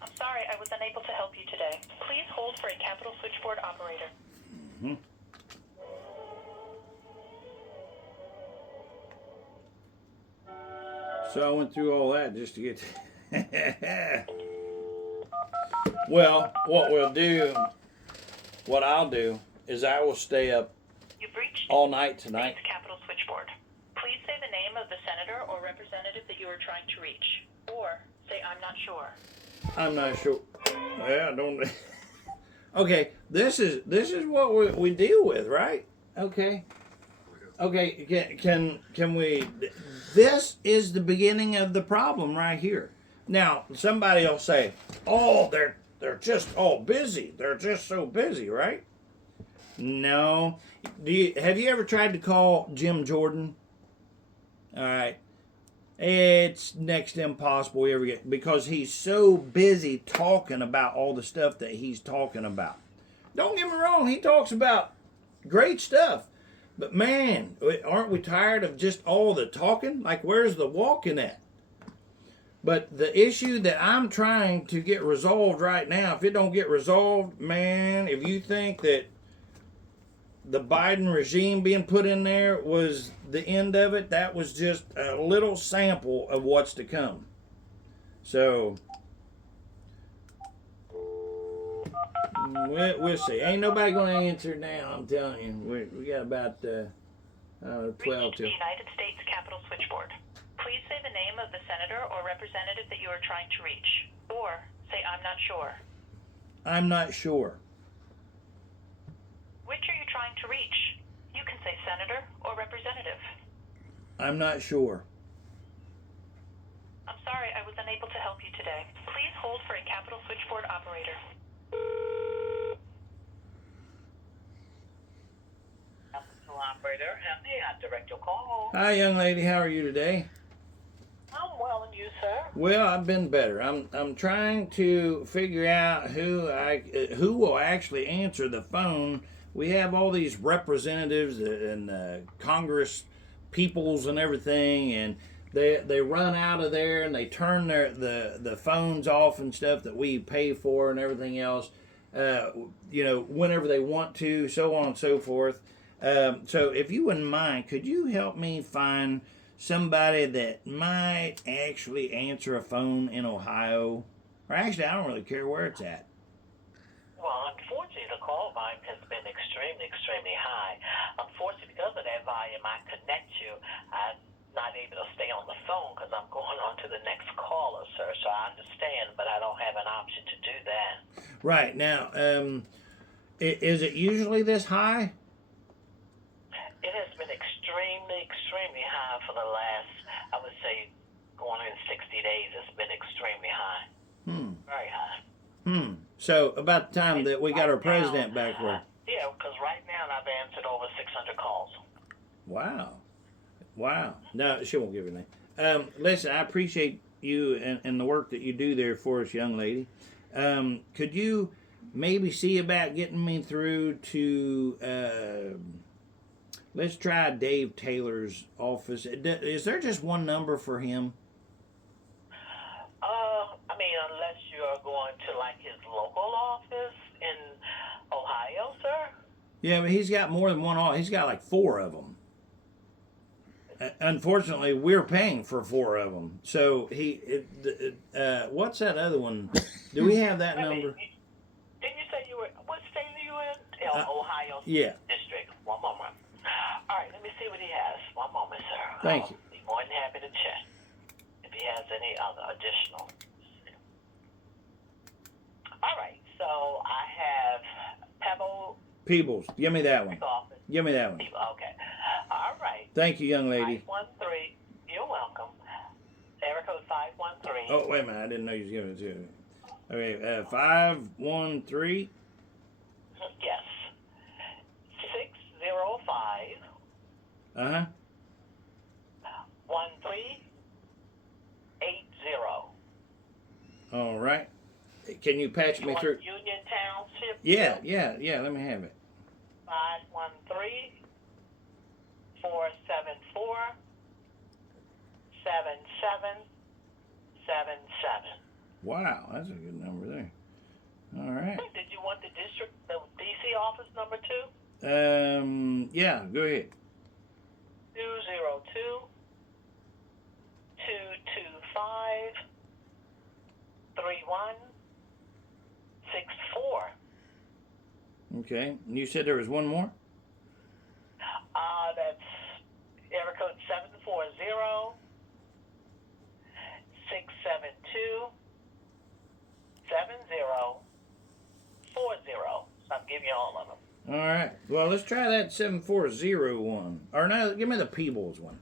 I'm sorry, I was unable to help you today. Please hold for a Capitol Switchboard operator. Mm-hmm. So I went through all that just to get. Well, what I'll do is I will stay up You've reached all night tonight. States Capitol Switchboard. Please say the name of the senator or representative that you are trying to reach. Or say, I'm not sure. I'm not sure. Yeah, don't. Okay, this is what we deal with, right? Okay. Okay, can we? This is the beginning of the problem right here. Now, somebody will say, "Oh, they're just all busy. They're just so busy, right?" No. Have you ever tried to call Jim Jordan? All right. It's next to impossible we ever get because he's so busy talking about all the stuff that he's talking about. Don't get me wrong, he talks about great stuff. But man, aren't we tired of just all the talking? Like, where's the walking at? But the issue that I'm trying to get resolved right now, if it don't get resolved, man, if you think that the Biden regime being put in there was the end of it, that was just a little sample of what's to come. So, we'll see. Ain't nobody going to answer now, I'm telling you. We got about 12 Reached till. the United States Capitol Switchboard. Please say the name of the senator or representative that you are trying to reach. Or say, I'm not sure. I'm not sure. Which are you trying to reach? You can say senator or representative. I'm not sure. I'm sorry, I was unable to help you today. Please hold for a Capitol Switchboard operator. Operator, how may I direct your call? Hi, young lady. How are you today? I'm well, and you, sir? Well, I've been better. I'm trying to figure out who will actually answer the phone. We have all these representatives and Congress peoples and everything, and they run out of there and they turn the phones off and stuff that we pay for and everything else. Whenever they want to, so on and so forth. So if you wouldn't mind, could you help me find somebody that might actually answer a phone in Ohio? Or actually, I don't really care where it's at. Well, unfortunately, the call volume has been extremely high. Unfortunately, because of that volume, I connect you. I'm not able to stay on the phone because I'm going on to the next caller, sir. So I understand, but I don't have an option to do that. Right. Now, is it usually this high? It has been extremely high for the last, I would say, going in 60 days, it's been extremely high. Very high. So about the time that we got our president back where? Yeah, because right now I've answered over 600 calls. Wow. No, she won't give her name. Listen, I appreciate you and the work that you do there for us, young lady. Could you maybe see about getting me through to... let's try Dave Taylor's office. Is there just one number for him? I mean, unless you are going to like his local office in Ohio, sir. Yeah, but he's got more than one. He's got like 4 of them. Unfortunately, we're paying for 4 of them. So what's that other one? Do we have that number? Didn't you say you were? What state are you in? Ohio. Yeah. District. One moment. All right, let me see what he has. One moment, sir. Thank you. Be more than happy to check if he has any other additional. All right, so I have Pebble Peebles. Give me that one. office. Give me that one. Okay. All right. Thank you, young lady. 513. You're welcome. Area code 513. Oh, wait a minute. I didn't know you was giving it to me. Okay, 513. Yes. 605. Uh-huh. 1380. All right. Can you patch me through? Union Township? Yeah. Let me have it. 513 474 7777. Wow, that's a good number there. All right. Did you want the DC office number too? Yeah, go ahead. 202 225 3164. Okay. And you said there was one more? That's area code 740 672 7040. So I'm giving you all of them. All right. Well, let's try that 7401. Or no, give me the Peebles one.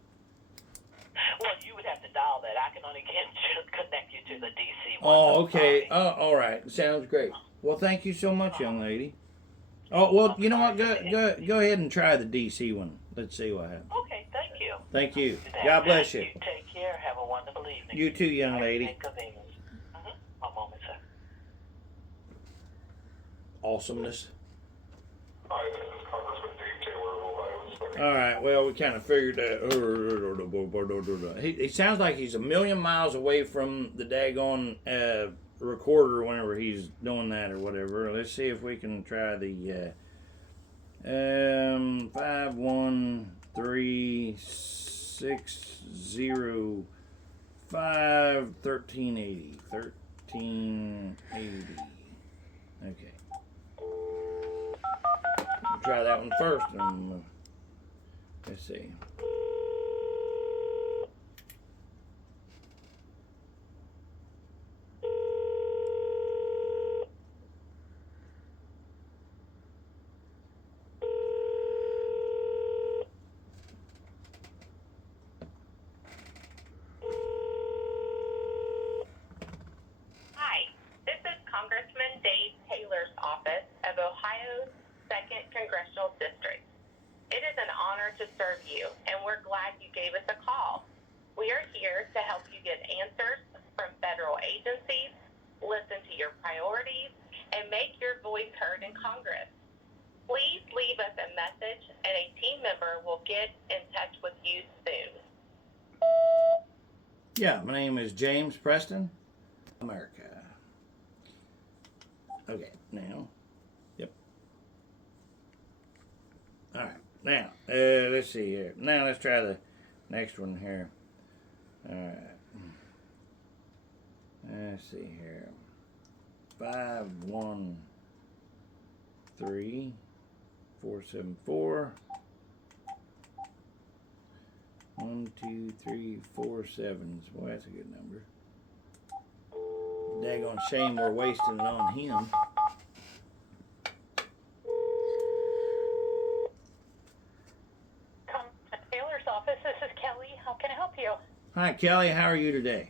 Well, you would have to dial that. I can only connect you to the DC one. Oh, okay. Oh, all right. Sounds great. Well, thank you so much, young lady. Oh, well, you know what? Go ahead and try the DC one. Let's see what happens. Okay, thank you. Thank you. God bless you. You take care. Have a wonderful evening. You too, young lady. Inconvenience. One moment, sir. Awesomeness. Hi, this is Congressman Dave Taylor of Ohio. Second. All right. Well, we kind of figured that. He sounds like he's a million miles away from the daggone recorder whenever he's doing that or whatever. Let's see if we can try the 51360 1380. Okay. We'll try that one first. Let's see. Hi, this is Congressman Dave Taylor's office of Ohio's 2nd Congressional District. It is an honor to serve you, and we're glad you gave us a call. We are here to help you get answers from federal agencies, listen to your priorities, and make your voice heard in Congress. Please leave us a message, and a team member will get in touch with you soon. Yeah, my name is James Preston, America. Okay, now. Yep. All right. Now, let's see here. Now, let's try the next one here. All right. Let's see here. 513-474. 1, 2, 3, 4 sevens. Boy, that's a good number. Daggone shame we're wasting it on him. Taylor's office. This is Kelly. How can I help you? Hi, Kelly. How are you today?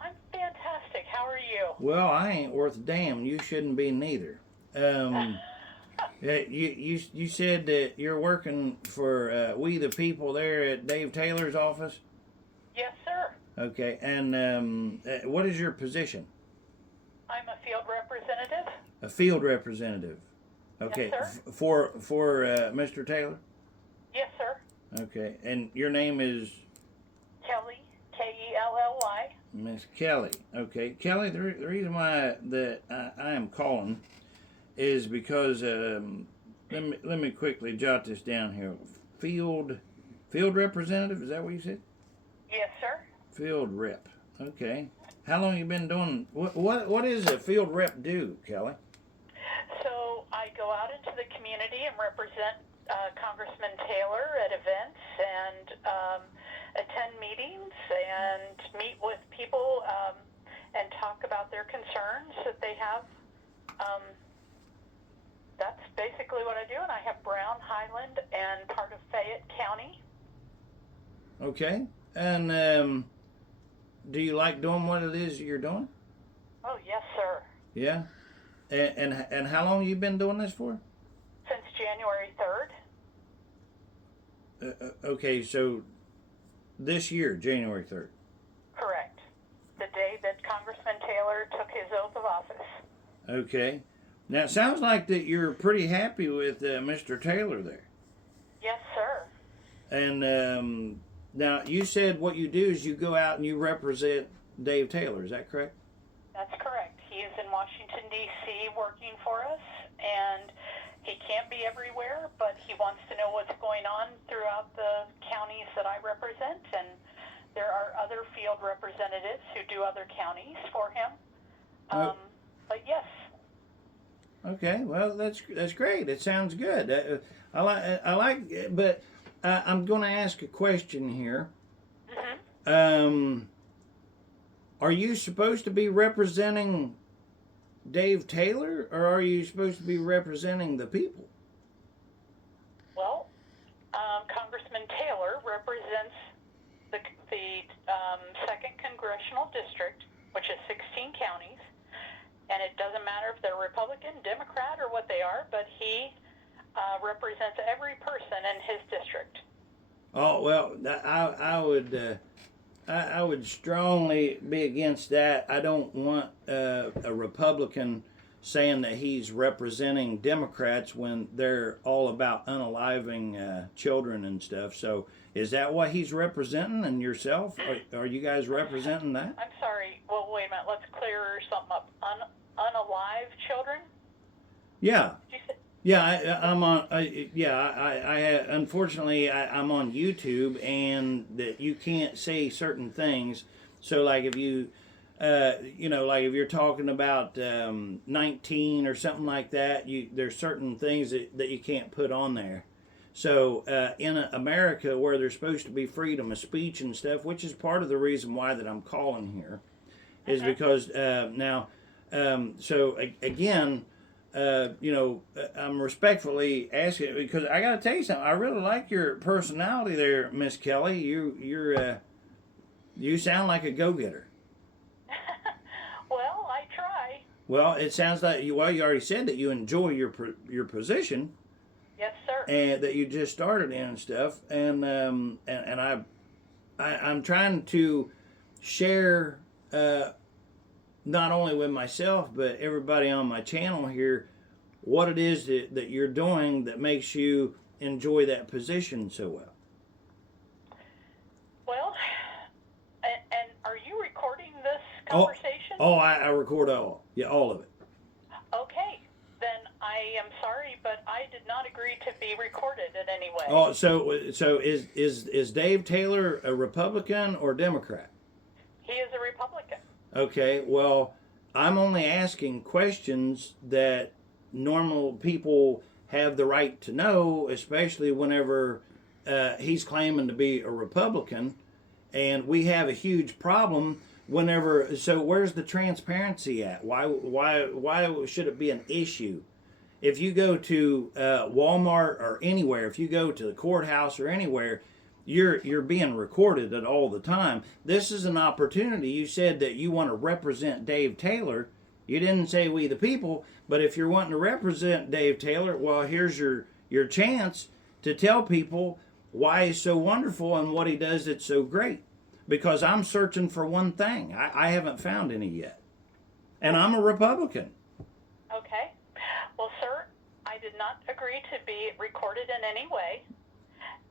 I'm fantastic. How are you? Well, I ain't worth a damn. You shouldn't be neither. You said that you're working for We the People there at Dave Taylor's office? Yes, sir. Okay, and what is your position? I'm a field representative. A field representative. Okay, Yes, sir. For Mr. Taylor? Yes, sir. Okay, and your name is Kelly, Kelly. Miss Kelly. Okay, Kelly. The reason why that I am calling is because let me quickly jot this down here. Field representative. Is that what you said? Yes, sir. Field rep. Okay. How long you been doing? What does a field rep do, Kelly? So I go out into the community and represent Congressman Taylor at events and attend meetings and meet with people and talk about their concerns that they have. That's basically what I do, and I have Brown, Highland, and part of Fayette County. Okay. And do you like doing what it is you're doing? Oh, yes, sir. Yeah. And how long you been doing this for? Since January 3rd. Okay, so this year, January 3rd. Correct. The day that Congressman Taylor took his oath of office. Okay. Now, it sounds like that you're pretty happy with Mr. Taylor there. Yes, sir. And now, you said what you do is you go out and you represent Dave Taylor. Is that correct? That's correct. He is in Washington, D.C. working for us, and he can't be everywhere, but he wants to know what's going on throughout the counties that I represent, and there are other field representatives who do other counties for him. But yes. Okay, well that's great. It sounds good. I like, but I'm going to ask a question here. Mm-hmm. Are you supposed to be representing Dave Taylor, or are you supposed to be representing the people? Well, Congressman Taylor represents the 2nd Congressional District, which is 16 counties, and it doesn't matter if they're Republican, Democrat, or what they are, but he represents every person in his district. Oh well, I would strongly be against that. I don't want a Republican saying that he's representing Democrats when they're all about unaliving children and stuff. So is that what he's representing, and yourself? Are you guys representing that? I'm sorry. Well, wait a minute. Let's clear something up. Unalive children? Yeah. Did you say? Yeah, I'm on. Unfortunately, I'm on YouTube, and that you can't say certain things. So, like if you, like if you're talking about 19 or something like that, there's certain things that you can't put on there. So, in America, where there's supposed to be freedom of speech and stuff, which is part of the reason why that I'm calling here, is because now, again. I'm respectfully asking because I got to tell you something. I really like your personality there, Miss Kelly. You sound like a go-getter. Well, I try. Well, it sounds like you already said that you enjoy your position. Yes, sir. And that you just started in and stuff. And I'm trying to share. Not only with myself, but everybody on my channel here, what it is that you're doing that makes you enjoy that position so well. Well, and are you recording this conversation? I record all of it. Okay, then I am sorry, but I did not agree to be recorded in any way. Oh, so is Dave Taylor a Republican or Democrat? He is a Republican. Okay, well, I'm only asking questions that normal people have the right to know, especially whenever he's claiming to be a Republican, and we have a huge problem whenever. So where's the transparency at? Why should it be an issue? If you go to Walmart or anywhere, if you go to the courthouse or anywhere, you're being recorded at all the time. This is an opportunity. You said that you want to represent Dave Taylor. You didn't say we the people, but if you're wanting to represent Dave Taylor, well, here's your chance to tell people why he's so wonderful and what he does that's so great. Because I'm searching for one thing. I haven't found any yet. And I'm a Republican. Okay. Well, sir, I did not agree to be recorded in any way.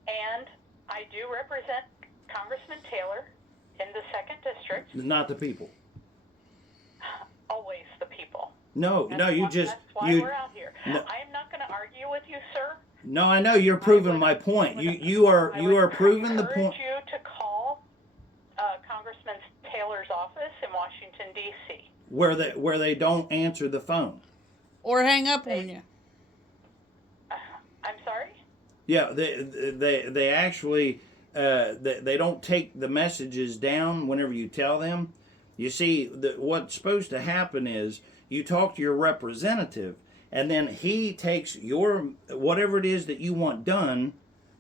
And I do represent Congressman Taylor in the 2nd District. Not the people. Always the people. No, That's why we're out here. No, I am not going to argue with you, sir. no, I know you're proving my point. You are proving the point. I would encourage you to call Congressman Taylor's office in Washington, D.C. Where they don't answer the phone. Or hang up on you. I'm sorry? Yeah, they actually they don't take the messages down whenever you tell them. You see, what's supposed to happen is you talk to your representative, and then he takes your whatever it is that you want done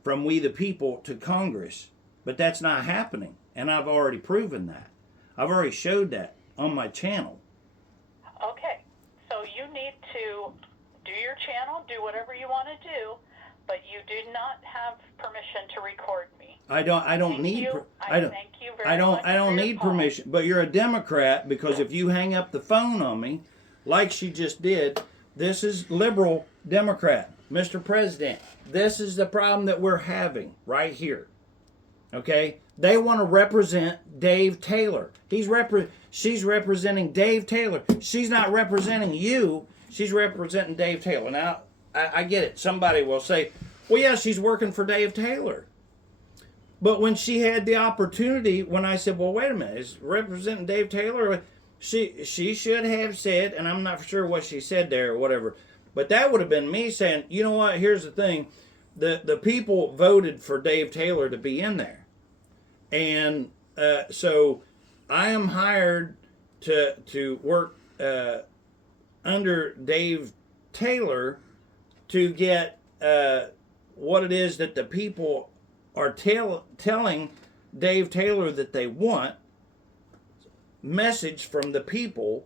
from we the people to Congress. But that's not happening, and I've already proven that. I've already showed that on my channel. Okay, so you need to do your channel, do whatever you want to do, but you do not have permission to record me. I don't need permission. But you're a Democrat, because if you hang up the phone on me, like she just did, this is liberal Democrat, Mr. President. This is the problem that we're having right here. Okay, they want to represent Dave Taylor. She's representing Dave Taylor. She's not representing you. She's representing Dave Taylor. Now, I get it. Somebody will say, well, yeah, she's working for Dave Taylor. But when she had the opportunity, when I said, well, wait a minute, is representing Dave Taylor? She should have said, and I'm not sure what she said there or whatever, but that would have been me saying, you know what, here's the thing. The people voted for Dave Taylor to be in there. And so I am hired to work under Dave Taylor to get what it is that the people are telling Dave Taylor that they want. Message from the people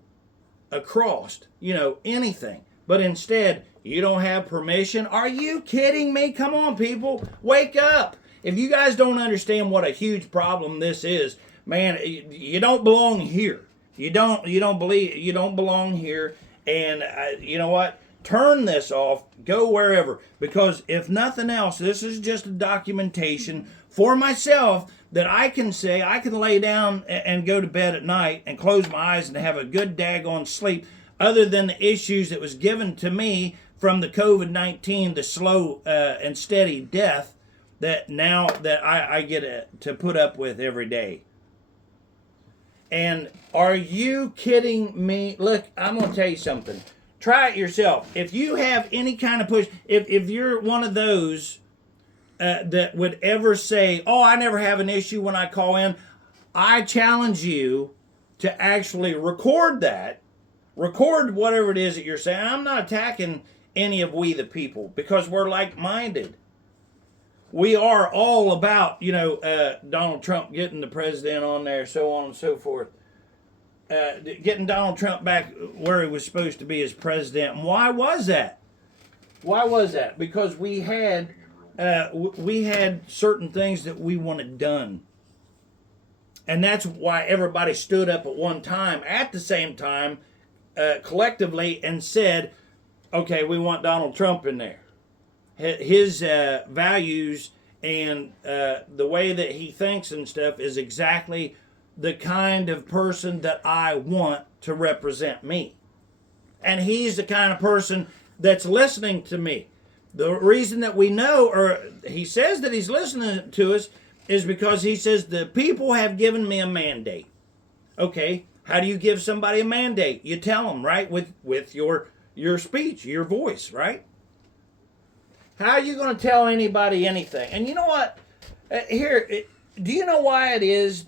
across, anything. But instead, you don't have permission. Are you kidding me? Come on, people, wake up. If you guys don't understand what a huge problem this is, man, you don't belong here. You don't belong here. And you know what? Turn this off. Go wherever. Because if nothing else, this is just a documentation for myself that I can say I can lay down and go to bed at night and close my eyes and have a good daggone sleep, other than the issues that was given to me from the COVID-19, the slow and steady death that now that I get to put up with every day. And are you kidding me? Look, I'm going to tell you something. Try it yourself. If you have any kind of push, if you're one of those that would ever say, oh, I never have an issue when I call in, I challenge you to actually record that. Record whatever it is that you're saying. I'm not attacking any of we the people, because we're like-minded. We are all about, Donald Trump getting the president on there, so on and so forth. Getting Donald Trump back where he was supposed to be as president. And why was that? Why was that? Because we had certain things that we wanted done. And that's why everybody stood up at one time, at the same time, collectively, and said, okay, we want Donald Trump in there. His values and the way that he thinks and stuff is exactly the kind of person that I want to represent me. And he's the kind of person that's listening to me. The reason that we know, or he says that he's listening to us, is because he says the people have given me a mandate. Okay, how do you give somebody a mandate? You tell them, right, with your speech, your voice, right? How are you going to tell anybody anything? And you know what? Do you know why it is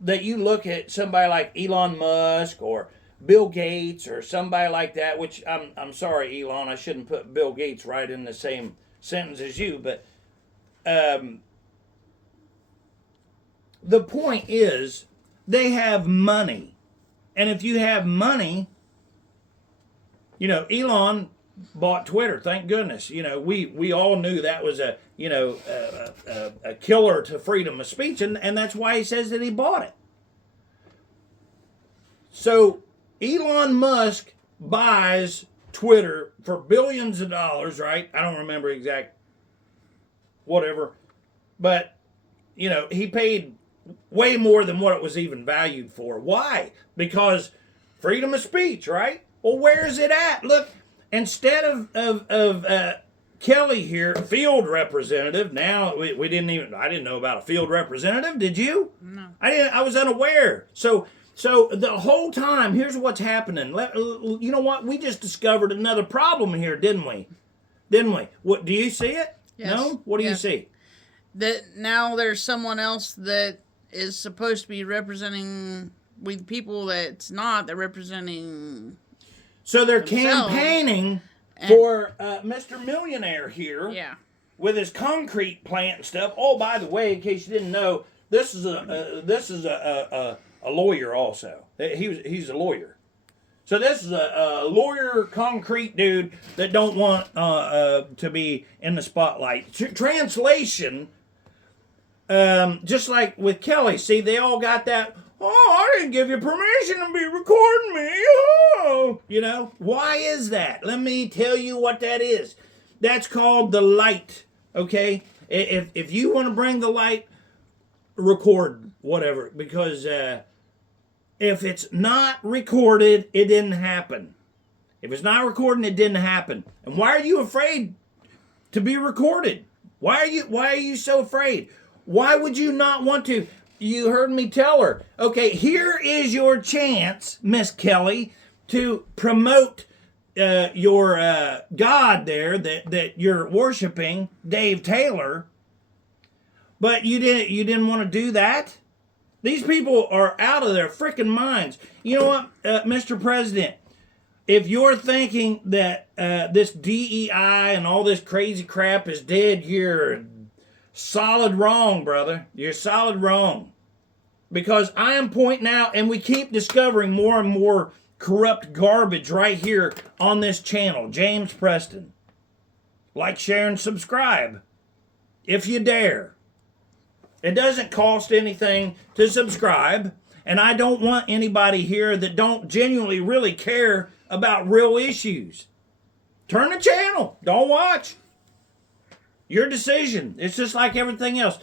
that you look at somebody like Elon Musk or Bill Gates or somebody like that, which I'm sorry, Elon, I shouldn't put Bill Gates right in the same sentence as you, but the point is they have money. And if you have money, Elon bought Twitter, thank goodness. We all knew that was a killer to freedom of speech, and that's why he says that he bought it. So Elon Musk buys Twitter for billions of dollars, right? I don't remember exact whatever, but he paid way more than what it was even valued for. Why? Because freedom of speech, right? Well, where is it at? Look, instead of Kelly here, field representative. Now I didn't know about a field representative. Did you? No. I was unaware. So the whole time, here's what's happening. You know what? We just discovered another problem here, didn't we? What do you see it? Yes. No. What do you see? That now there's someone else that is supposed to be representing with people that's not. They're representing. So they're themselves. campaigning for Mr. Millionaire here. Yeah. With his concrete plant and stuff. Oh, by the way, in case you didn't know, this is a lawyer also. He's a lawyer. So this is a lawyer, concrete dude that don't want to be in the spotlight. Translation, just like with Kelly. See, they all got that. Oh, I didn't give you permission to be recording me. Oh, why is that? Let me tell you what that is. That's called the light. Okay, if you want to bring the light, record whatever, because if it's not recorded, it didn't happen. If it's not recorded, it didn't happen. And why are you afraid to be recorded? Why are you so afraid? Why would you not want to? You heard me tell her. Okay, here is your chance, Miss Kelly, to promote your God there that you're worshiping, Dave Taylor. But you didn't want to do that? These people are out of their freaking minds. You know what, Mr. President? If you're thinking that this DEI and all this crazy crap is dead, you're solid wrong, brother. You're solid wrong. Because I am pointing out, and we keep discovering more and more corrupt garbage right here on this channel, James Preston. Like, share, and subscribe if you dare. It doesn't cost anything to subscribe, and I don't want anybody here that don't genuinely really care about real issues. Turn the channel. Don't watch. Your decision. It's just like everything else.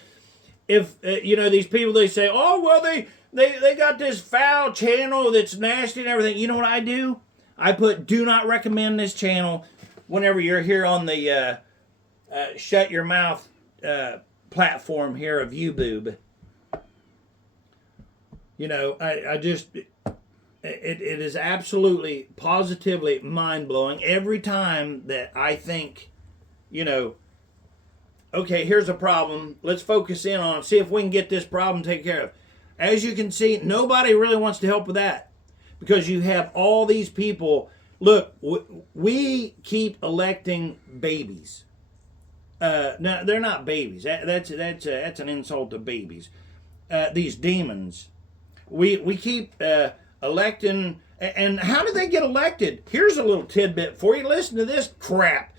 If, these people, they say, oh, well, they got this foul channel that's nasty and everything. You know what I do? I put do not recommend this channel whenever you're here on the shut your mouth platform here of YouTube. I just, it is absolutely, positively mind-blowing every time that I think, okay, here's a problem. Let's focus in on it, see if we can get this problem taken care of. As you can see, nobody really wants to help with that because you have all these people. Look, we keep electing babies. No, they're not babies. That's an insult to babies. These demons. We keep electing, and how do they get elected? Here's a little tidbit for you. Listen to this crap.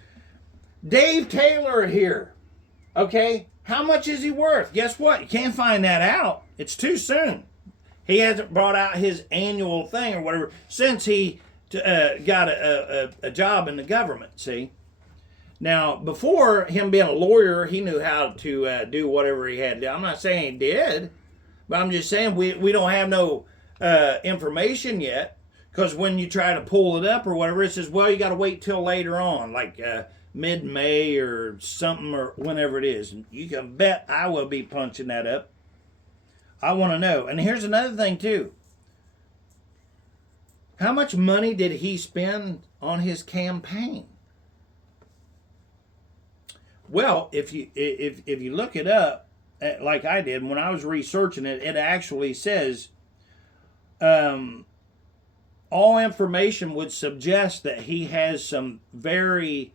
Dave Taylor here. Okay, how much is he worth? Guess what? You can't find that out. It's too soon. He hasn't brought out his annual thing or whatever since he got a job in the government, see? Now, before him being a lawyer, he knew how to do whatever he had to do. I'm not saying he did, but I'm just saying we don't have no information yet, because when you try to pull it up or whatever, it says, well, you got to wait till later on, like mid-May or something, or whenever it is. And you can bet I will be punching that up. I want to know. And here's another thing, too. How much money did he spend on his campaign? Well, if you look it up, like I did when I was researching it, it actually says all information would suggest that he has some very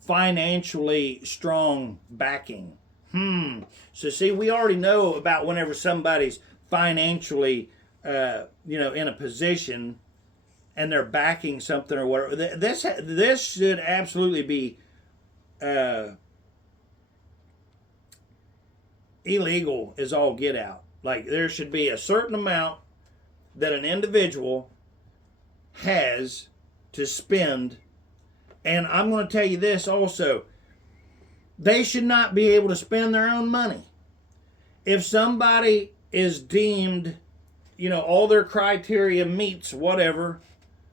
financially strong backing. So see, we already know about whenever somebody's financially, in a position and they're backing something or whatever. This should absolutely be illegal as all get out. Like, there should be a certain amount that an individual has to spend. And I'm going to tell you this also. They should not be able to spend their own money. If somebody is deemed, all their criteria meets whatever,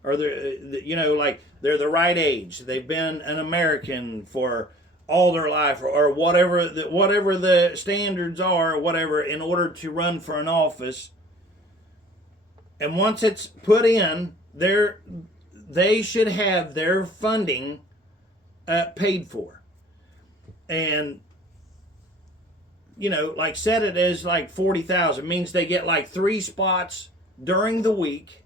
or they're, like they're the right age, they've been an American for all their life, or whatever the standards are, or whatever, in order to run for an office. And once it's put in, they should have their funding paid for. And, like set it as like 40,000 means they get like 3 spots during the week,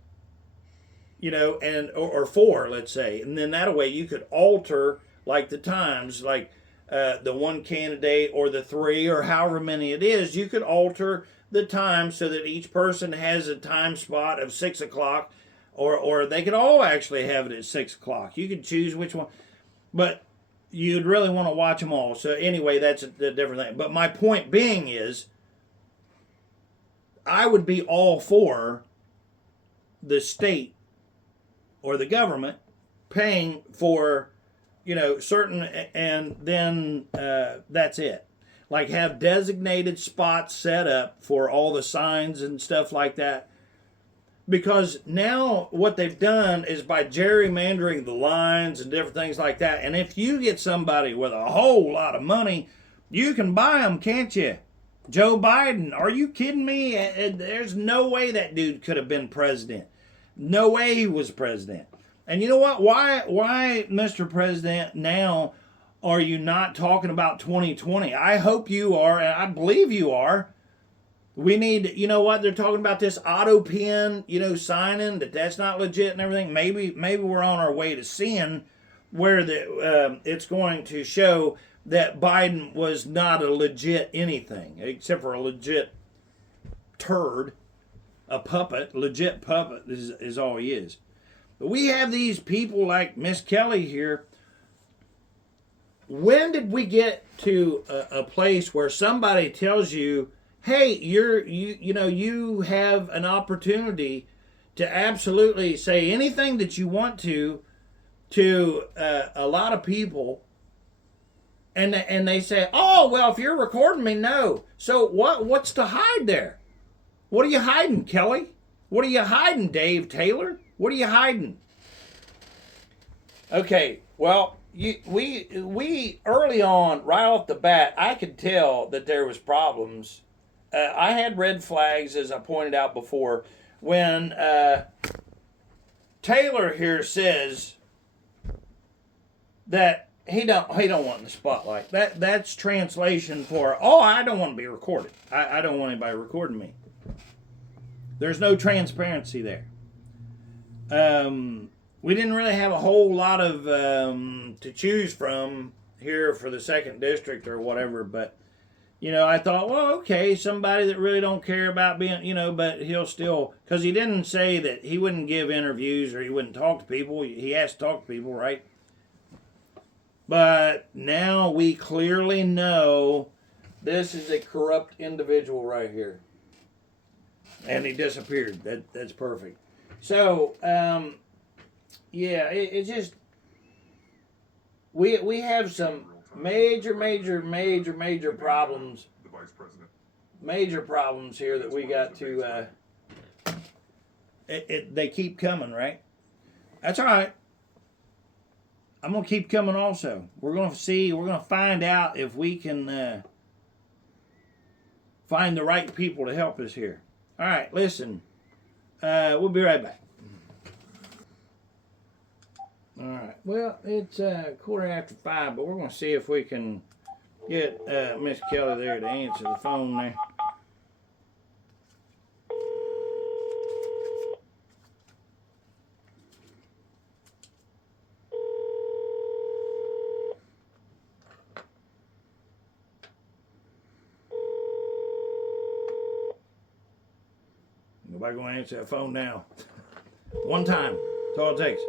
and or 4, let's say. And then that way you could alter like the times, like the one candidate or the 3 or however many it is, you could alter the time so that each person has a time spot of 6 o'clock, or they could all actually have it at 6 o'clock. You could choose which one, but you'd really want to watch them all. So anyway, that's a different thing. But my point being is, I would be all for the state or the government paying for, certain, and then that's it. Like, have designated spots set up for all the signs and stuff like that. Because now what they've done is by gerrymandering the lines and different things like that. And if you get somebody with a whole lot of money, you can buy them, can't you? Joe Biden, are you kidding me? There's no way that dude could have been president. No way he was president. And you know what? Why, Mr. President, now are you not talking about 2020? I hope you are, and I believe you are. We need, they're talking about this auto pen, signing, that's not legit and everything. Maybe we're on our way to seeing where it's going to show that Biden was not a legit anything, except for a legit turd, a puppet. Legit puppet is all he is. But we have these people like Miss Kelly here. When did we get to a place where somebody tells you, hey, you have an opportunity to absolutely say anything that you want to a lot of people, and they say, oh, well, if you're recording me, no. So what's to hide there? What are you hiding, Kelly? What are you hiding, Dave Taylor? What are you hiding? Okay, well, we early on, right off the bat, I could tell that there was problems. I had red flags, as I pointed out before, when Taylor here says that he don't want the spotlight. That's translation for, oh, I don't want to be recorded. I don't want anybody recording me. There's no transparency there. We didn't really have a whole lot of to choose from here for the 2nd District or whatever, but, I thought, well, okay, somebody that really don't care about being, but he'll still, because he didn't say that he wouldn't give interviews or he wouldn't talk to people. He has to talk to people, right? But now we clearly know this is a corrupt individual right here. And he disappeared. That's perfect. So, it's just, we have some major problems. The Vice President. Major problems here that we got to, they keep coming, right? That's all right. I'm going to keep coming also. We're going to find out if we can find the right people to help us here. All right, listen. We'll be right back. All right. Well, it's 5:15, but we're going to see if we can get Miss Kelly there to answer the phone there. Nobody going to answer that phone now. One time. That's all it takes.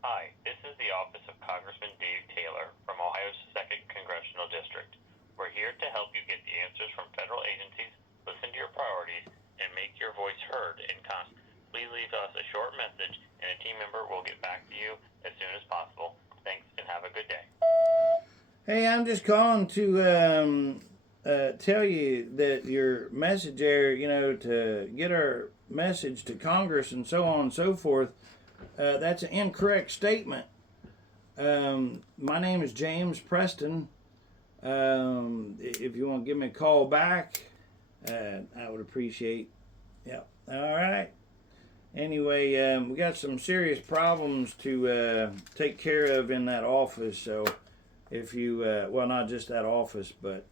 Hi, this is the office of Congressman Dave Taylor from Ohio's 2nd Congressional District. We're here to help you get the answers from federal agencies, listen to your priorities, and make your voice heard in Congress. Please leave us a short message, and a team member will get back to you as soon as possible. Thanks, and have a good day. Hey, I'm just calling to tell you that your message there, to get our message to Congress and so on and so forth, that's an incorrect statement. My name is James Preston. If you want to give me a call back, I would appreciate. Yep. All right. Anyway, we got some serious problems to take care of in that office. So if you, not just that office, but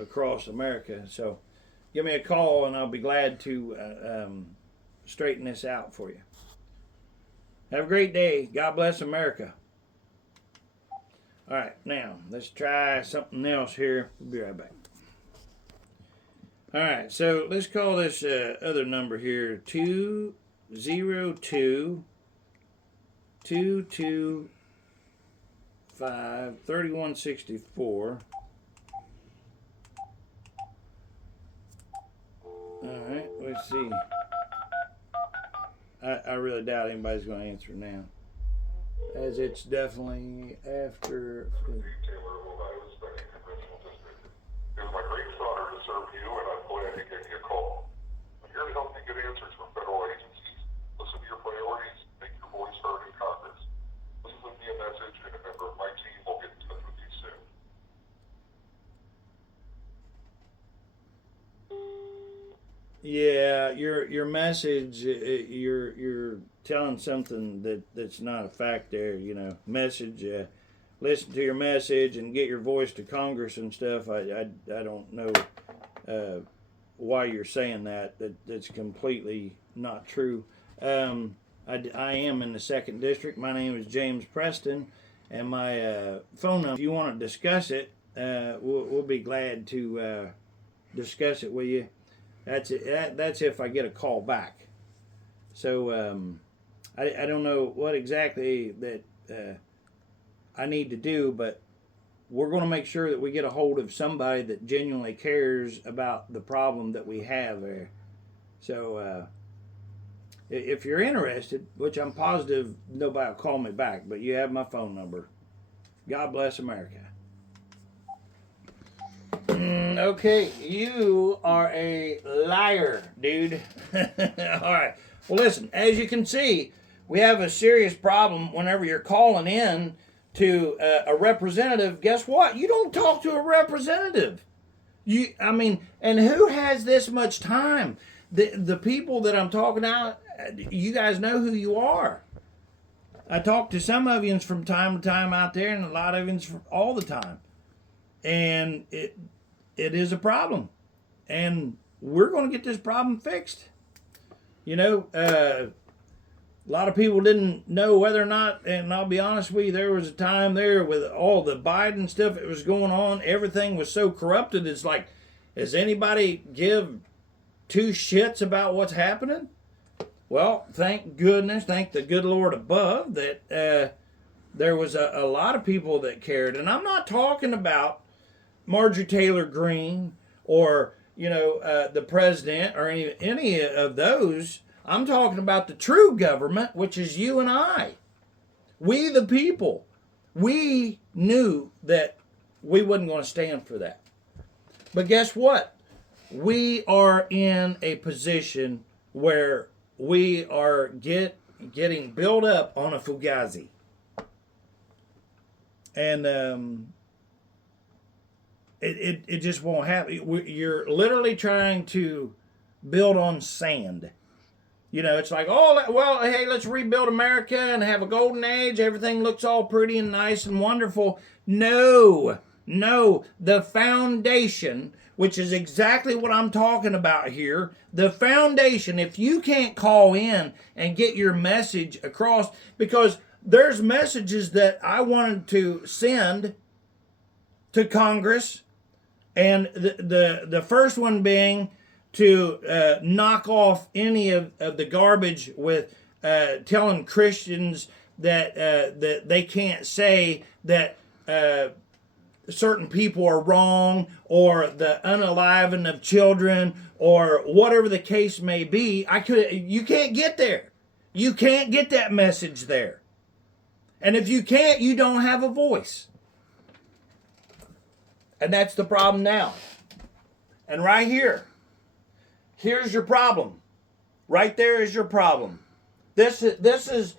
across America. So give me a call and I'll be glad to straighten this out for you. Have a great day. God bless America. All right, now let's try something else here. We'll be right back. All right, so let's call this other number here 202-225-3164. All right, let's see. I really doubt anybody's going to answer now, as it's definitely after. Dave Taylor of Ohio's 2nd Congressional District. It was my greatest honor to serve you, and I'm glad you gave me a call. I'm here to help you get answers from federal agencies, listen to your priorities, make your voice heard in Congress. Please leave me a message, and a member of my team will get in touch with you soon. Yeah, your message, you're telling something that's not a fact there. Message. Listen to your message and get your voice to Congress and stuff. I don't know why you're saying that. That's completely not true. I am in the 2nd District. My name is James Preston, and my phone number. If you want to discuss it, we'll be glad to discuss it with you. That's it. That's if I get a call back. So I don't know what exactly that I need to do, but we're going to make sure that we get a hold of somebody that genuinely cares about the problem that we have there. So if you're interested, which I'm positive nobody will call me back, but you have my phone number. God bless America. Okay, you are a liar, dude. All right. Well, listen, as you can see, we have a serious problem whenever you're calling in to a representative. Guess what? You don't talk to a representative. And who has this much time? The people that I'm talking about, you guys know who you are. I talk to some of you from time to time out there, and a lot of you all the time. And it is a problem. And we're going to get this problem fixed. A lot of people didn't know whether or not, and I'll be honest with you, there was a time there with all the Biden stuff that was going on, everything was so corrupted. It's like, does anybody give two shits about what's happening? Well, thank goodness, thank the good Lord above that there was a lot of people that cared. And I'm not talking about Marjorie Taylor Greene or, the president or any of those. I'm talking about the true government, which is you and I. We the people. We knew that we wasn't going to stand for that. But guess what? We are in a position where we are getting built up on a fugazi. And it just won't happen. You're literally trying to build on sand. It's like, hey, let's rebuild America and have a golden age. Everything looks all pretty and nice and wonderful. No, the foundation, which is exactly what I'm talking about here. The foundation, if you can't call in and get your message across, because there's messages that I wanted to send to Congress, and the first one being to knock off any of the garbage with telling Christians that they can't say that certain people are wrong, or the unaliving of children, or whatever the case may be. You can't get there. You can't get that message there. And if you can't, you don't have a voice. And that's the problem now. And right here, here's your problem. Right there is your problem. This is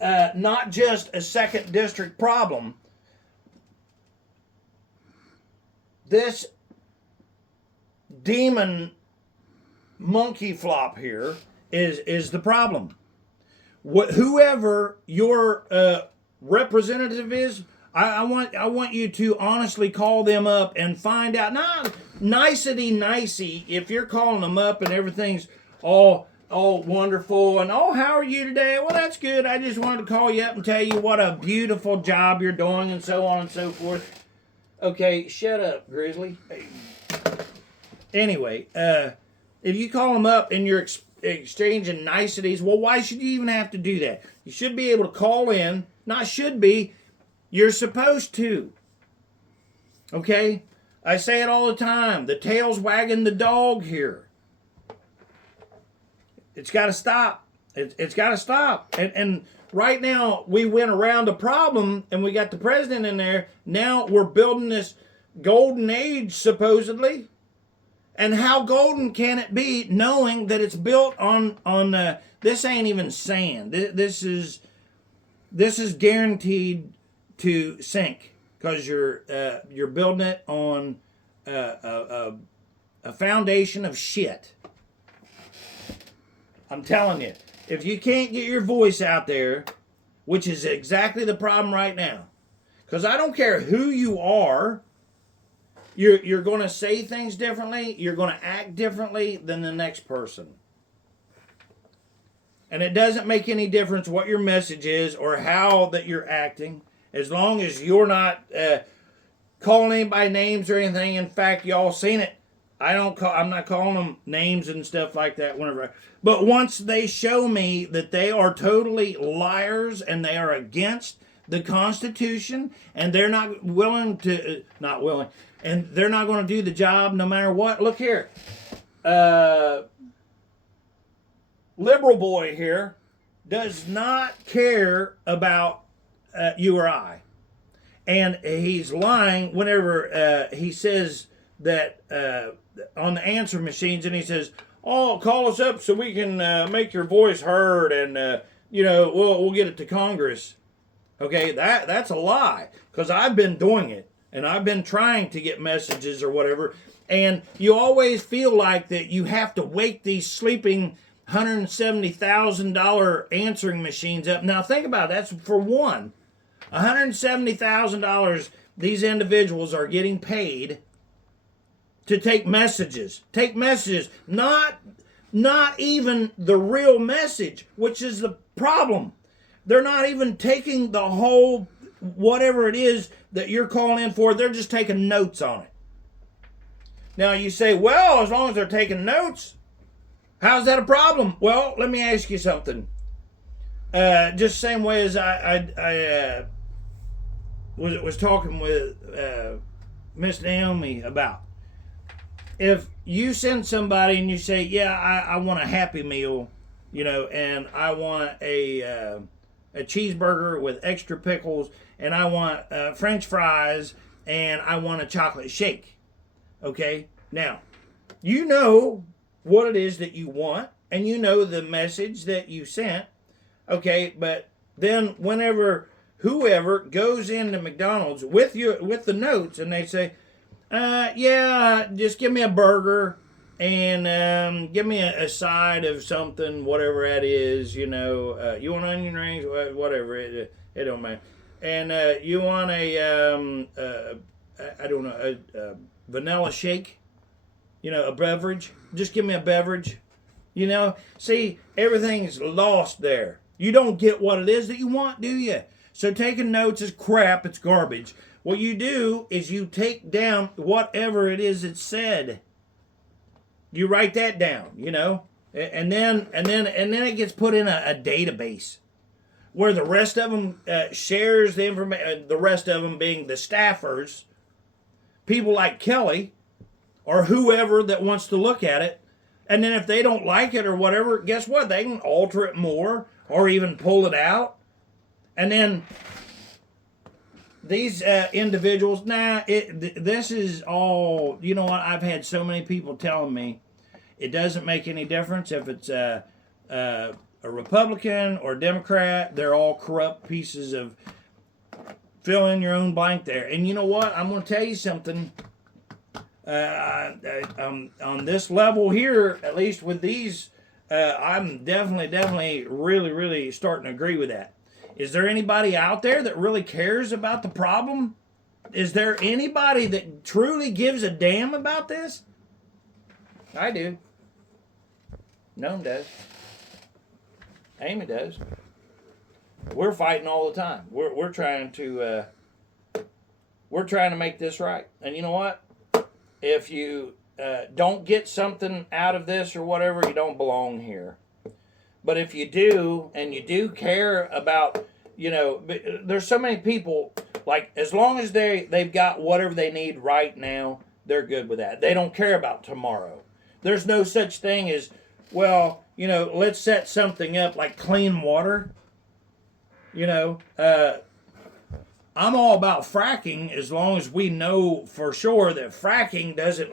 not just a 2nd district problem. This demon monkey flop here is the problem. Whoever your representative is, I want you to honestly call them up and find out. Not nicey. If you're calling them up and everything's all wonderful and how are you today? Well, that's good. I just wanted to call you up and tell you what a beautiful job you're doing and so on and so forth. Okay, shut up, Grizzly. Anyway, if you call them up and you're exchanging niceties, well, why should you even have to do that? You should be able to call in. Not should be. You're supposed to. Okay? I say it all the time. The tail's wagging the dog here. It's got to stop. It's got to stop. And right now, we went around the problem, and we got the president in there. Now we're building this golden age, supposedly. And how golden can it be, knowing that it's built on this ain't even sand. This is guaranteed to sink, because you're building it on a foundation of shit. I'm telling you, if you can't get your voice out there, which is exactly the problem right now, because I don't care who you are, you're going to say things differently, you're going to act differently than the next person. And it doesn't make any difference what your message is or how that you're acting, as long as you're not calling anybody names or anything. In fact, y'all seen it. I'm not calling them names and stuff like that whenever. But once they show me that they are totally liars and they are against the Constitution and they're not willing to, not willing, and they're not going to do the job no matter what. Look here. Liberal boy here does not care about you or I. And he's lying whenever he says that on the answer machines, and he says, "Oh, call us up so we can make your voice heard, and we'll get it to Congress." Okay, that's a lie, because I've been doing it, and I've been trying to get messages or whatever, and you always feel like that you have to wake these sleeping $170,000 answering machines up. Now think about it, that's for one. $170,000 these individuals are getting paid to take messages. Take messages, not even the real message, which is the problem. They're not even taking the whole whatever it is that you're calling in for. They're just taking notes on it. Now you say, well, as long as they're taking notes, how's that a problem? Well, let me ask you something. Just the same way as I was talking with Miss Naomi about. If you send somebody and you say, yeah, I want a Happy Meal, and I want a cheeseburger with extra pickles, and I want French fries, and I want a chocolate shake. Okay? Now, you know what it is that you want, and you know the message that you sent. Okay, but then whenever whoever goes into McDonald's with the notes and they say, yeah, just give me a burger and give me a side of something, whatever that is, you want onion rings, whatever, it don't matter. And you want a vanilla shake, a beverage, just give me a beverage. See, everything's lost there. You don't get what it is that you want, do you? So taking notes is crap, it's garbage. What you do is you take down whatever it is that's said. You write that down, and then it gets put in a database where the rest of them shares the information, the rest of them being the staffers, people like Kelly or whoever that wants to look at it. And then if they don't like it or whatever, guess what? They can alter it more or even pull it out. And then these individuals, this is all, you know what? I've had so many people telling me it doesn't make any difference if it's a Republican or Democrat. They're all corrupt pieces of, fill in your own blank there. And you know what? I'm going to tell you something. On this level here, at least with these, I'm definitely really starting to agree with that. Is there anybody out there that really cares about the problem? Is there anybody that truly gives a damn about this? I do. Noam does. Amy does. We're fighting all the time. We're trying to make this right. And you know what? If you don't get something out of this or whatever, you don't belong here. But if you do, and you do care about, there's so many people, like, as long as they've got whatever they need right now, they're good with that. They don't care about tomorrow. There's no such thing as, well, let's set something up like clean water. I'm all about fracking as long as we know for sure that fracking doesn't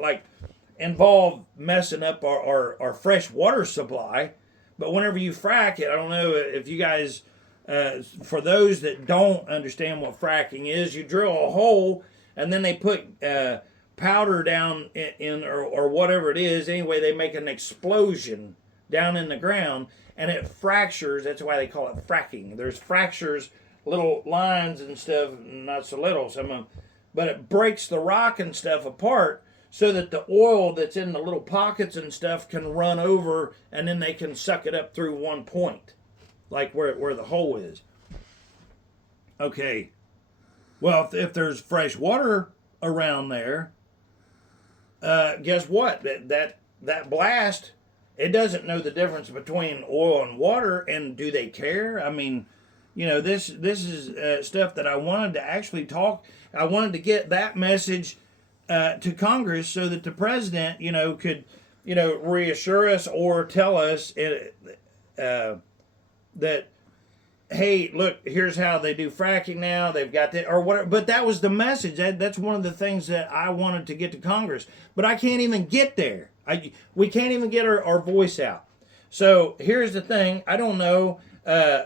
involve messing up our fresh water supply. But whenever you frack it, I don't know if you guys, for those that don't understand what fracking is, you drill a hole and then they put powder down in or whatever it is. Anyway, they make an explosion down in the ground and it fractures. That's why they call it fracking. There's fractures, little lines and stuff, not so little, some of them, but it breaks the rock and stuff apart so that the oil that's in the little pockets and stuff can run over and then they can suck it up through one point, like where the hole is. Okay, well, if there's fresh water around there, guess what? That blast, it doesn't know the difference between oil and water, and do they care? I mean, this is stuff that I wanted to actually talk. I wanted to get that message to Congress so that the president, could, reassure us or tell us that, hey, look, here's how they do fracking now. They've got that or whatever. But that was the message. That's one of the things that I wanted to get to Congress. But I can't even get there. We can't even get our voice out. So here's the thing. I don't know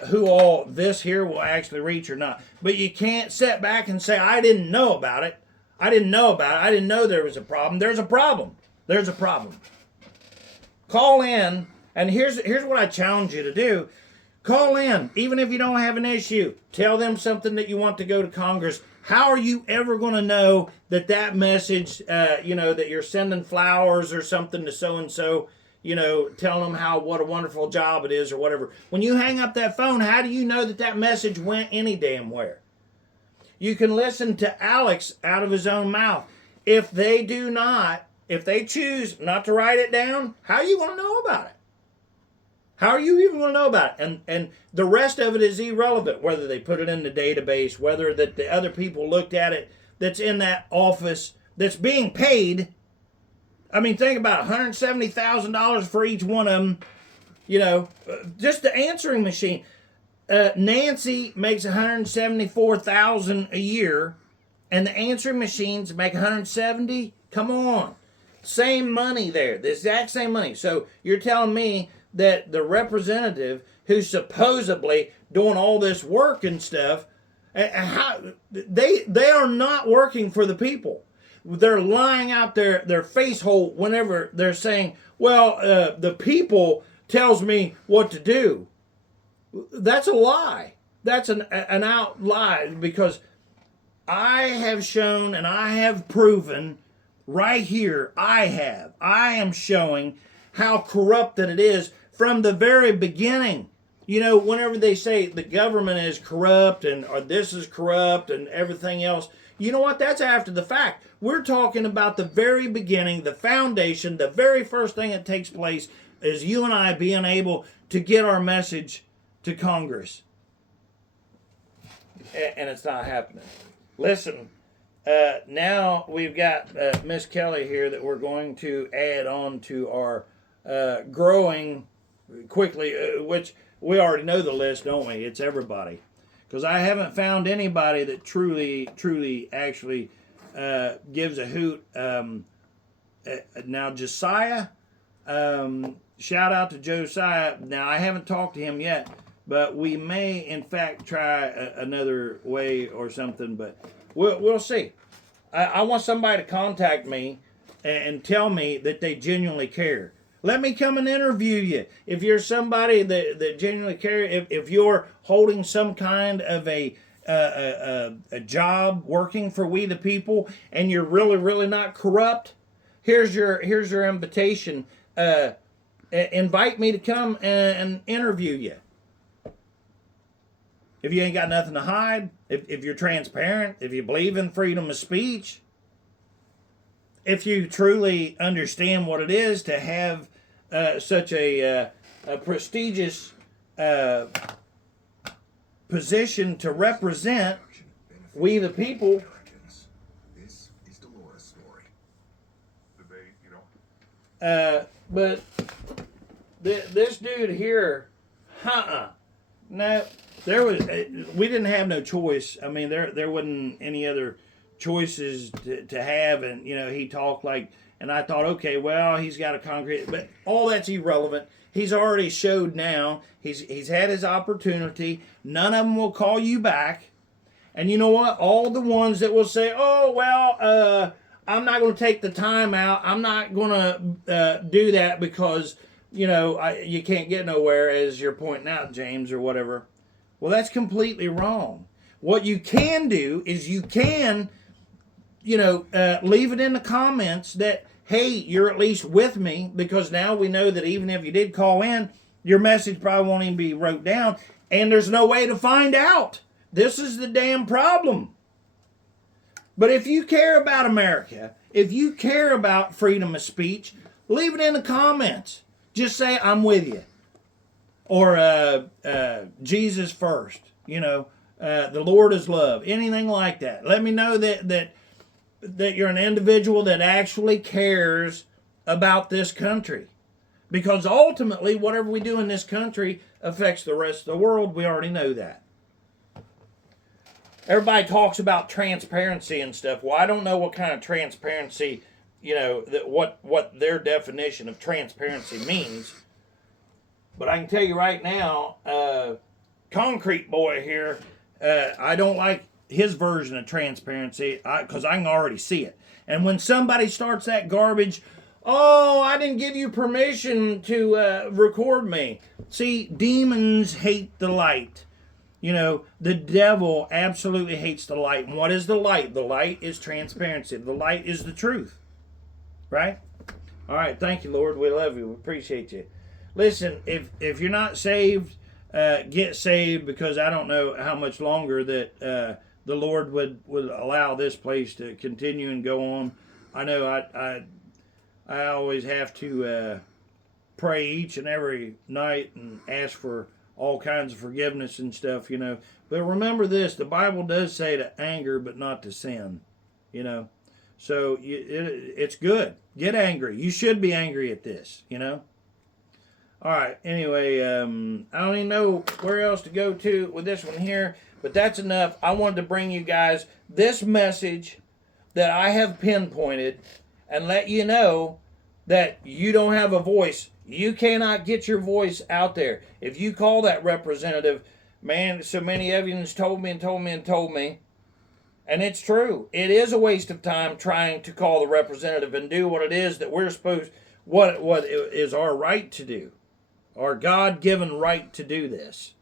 who all this here will actually reach or not. But you can't sit back and say, I didn't know about it. I didn't know there was a problem. There's a problem. There's a problem. Call in, and here's what I challenge you to do. Call in, even if you don't have an issue. Tell them something that you want to go to Congress. How are you ever going to know that message, that you're sending flowers or something to so-and-so, tell them what a wonderful job it is or whatever. When you hang up that phone, how do you know that message went any damn where? You can listen to Alex out of his own mouth. If they choose not to write it down, how are you going to know about it? How are you even going to know about it? And the rest of it is irrelevant, whether they put it in the database, whether that the other people looked at it that's in that office that's being paid. I mean, think about it, $170,000 for each one of them, just the answering machine. Nancy makes $174,000 a year, and the answering machines make $170,000. Come on, same money there, the exact same money. So you're telling me that the representative who's supposedly doing all this work and stuff, how they are not working for the people. They're lying out their face hole whenever they're saying, well, the people tells me what to do. That's a lie. That's an out lie, because I have shown and I have proven right here, I am showing how corrupt that it is from the very beginning. Whenever they say the government is corrupt or this is corrupt and everything else, you know what? That's after the fact. We're talking about the very beginning, the foundation, the very first thing that takes place is you and I being able to get our message to Congress. And it's not happening. Listen, now we've got Miss Kelly here that we're going to add on to our growing quickly, which we already know the list, don't we? It's everybody. Because I haven't found anybody that truly actually gives a hoot. Now, Josiah, shout out to Josiah. Now, I haven't talked to him yet, but we may, in fact, try another way or something, but we'll see. I want somebody to contact me and tell me that they genuinely care. Let me come and interview you. If you're somebody that genuinely cares, if you're holding some kind of a job working for we the people, and you're really not corrupt, here's your invitation. Invite me to come and interview you. If you ain't got nothing to hide, if you're transparent, if you believe in freedom of speech, if you truly understand what it is to have such a prestigious position to represent we the people. This is Dolores' story. But this dude here, no, we didn't have no choice. I mean, there wasn't any other choices to have, and he talked like, and I thought, okay, well, he's got a concrete, but all that's irrelevant. He's already showed now. He's had his opportunity. None of them will call you back. And you know what? All the ones that will say, oh, well, I'm not going to take the time out. I'm not going to do that because, you can't get nowhere, as you're pointing out, James, or whatever. Well, that's completely wrong. What you can do is you can, leave it in the comments that, hey, you're at least with me, because now we know that even if you did call in, your message probably won't even be wrote down, and there's no way to find out. This is the damn problem. But if you care about America, If you care about freedom of speech, leave it in the comments. Just say, I'm with you. Or Jesus first. The Lord is love. Anything like that. Let me know that you're an individual that actually cares about this country. Because ultimately, whatever we do in this country affects the rest of the world. We already know that. Everybody talks about transparency and stuff. Well, I don't know what kind of transparency, what their definition of transparency means. But I can tell you right now, Concrete Boy here, I don't like his version of transparency because I can already see it. And when somebody starts that garbage, oh, I didn't give you permission to record me. See, demons hate the light. The devil absolutely hates the light. And what is the light? The light is transparency. The light is the truth. Right? All right. Thank you, Lord. We love you. We appreciate you. Listen, if you're not saved, get saved, because I don't know how much longer that the Lord would allow this place to continue and go on. I know I always have to pray each and every night and ask for all kinds of forgiveness and stuff, But remember this, the Bible does say to anger but not to sin, So it's good. Get angry. You should be angry at this, All right, anyway, I don't even know where else to go to with this one here, but that's enough. I wanted to bring you guys this message that I have pinpointed and let you know that you don't have a voice. You cannot get your voice out there. If you call that representative, man, so many of you told me, and it's true. It is a waste of time trying to call the representative and do what it is that we're supposed, what is our right to do, our God-given right to do this.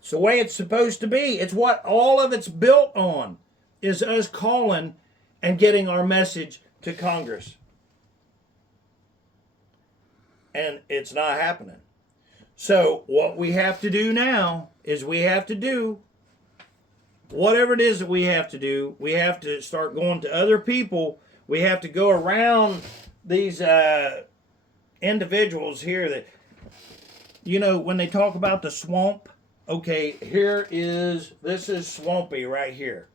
It's the way it's supposed to be. It's what all of it's built on, is us calling and getting our message to Congress. And it's not happening. So what we have to do now is we have to do whatever it is that we have to do. We have to start going to other people. We have to go around these individuals here that, when they talk about the swamp, okay, this is swampy right here.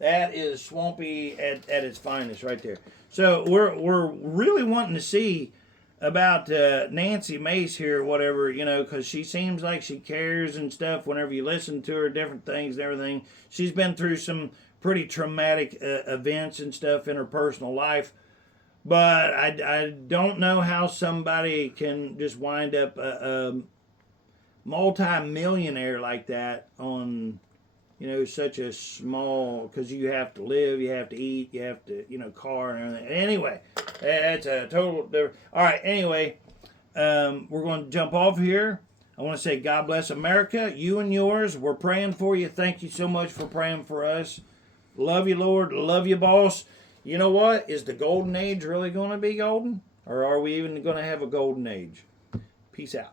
That is swampy at its finest right there. So we're really wanting to see about Nancy Mace here, whatever, because she seems like she cares and stuff whenever you listen to her, different things and everything. She's been through some pretty traumatic events and stuff in her personal life. But I don't know how somebody can just wind up a multi-millionaire like that on, such a small, because you have to live, you have to eat, you have to, car and everything. Anyway, that's a total different. All right, anyway, we're going to jump off here. I want to say God bless America, you and yours. We're praying for you. Thank you so much for praying for us. Love you, Lord. Love you, boss. You know what? Is the golden age really going to be golden? Or are we even going to have a golden age? Peace out.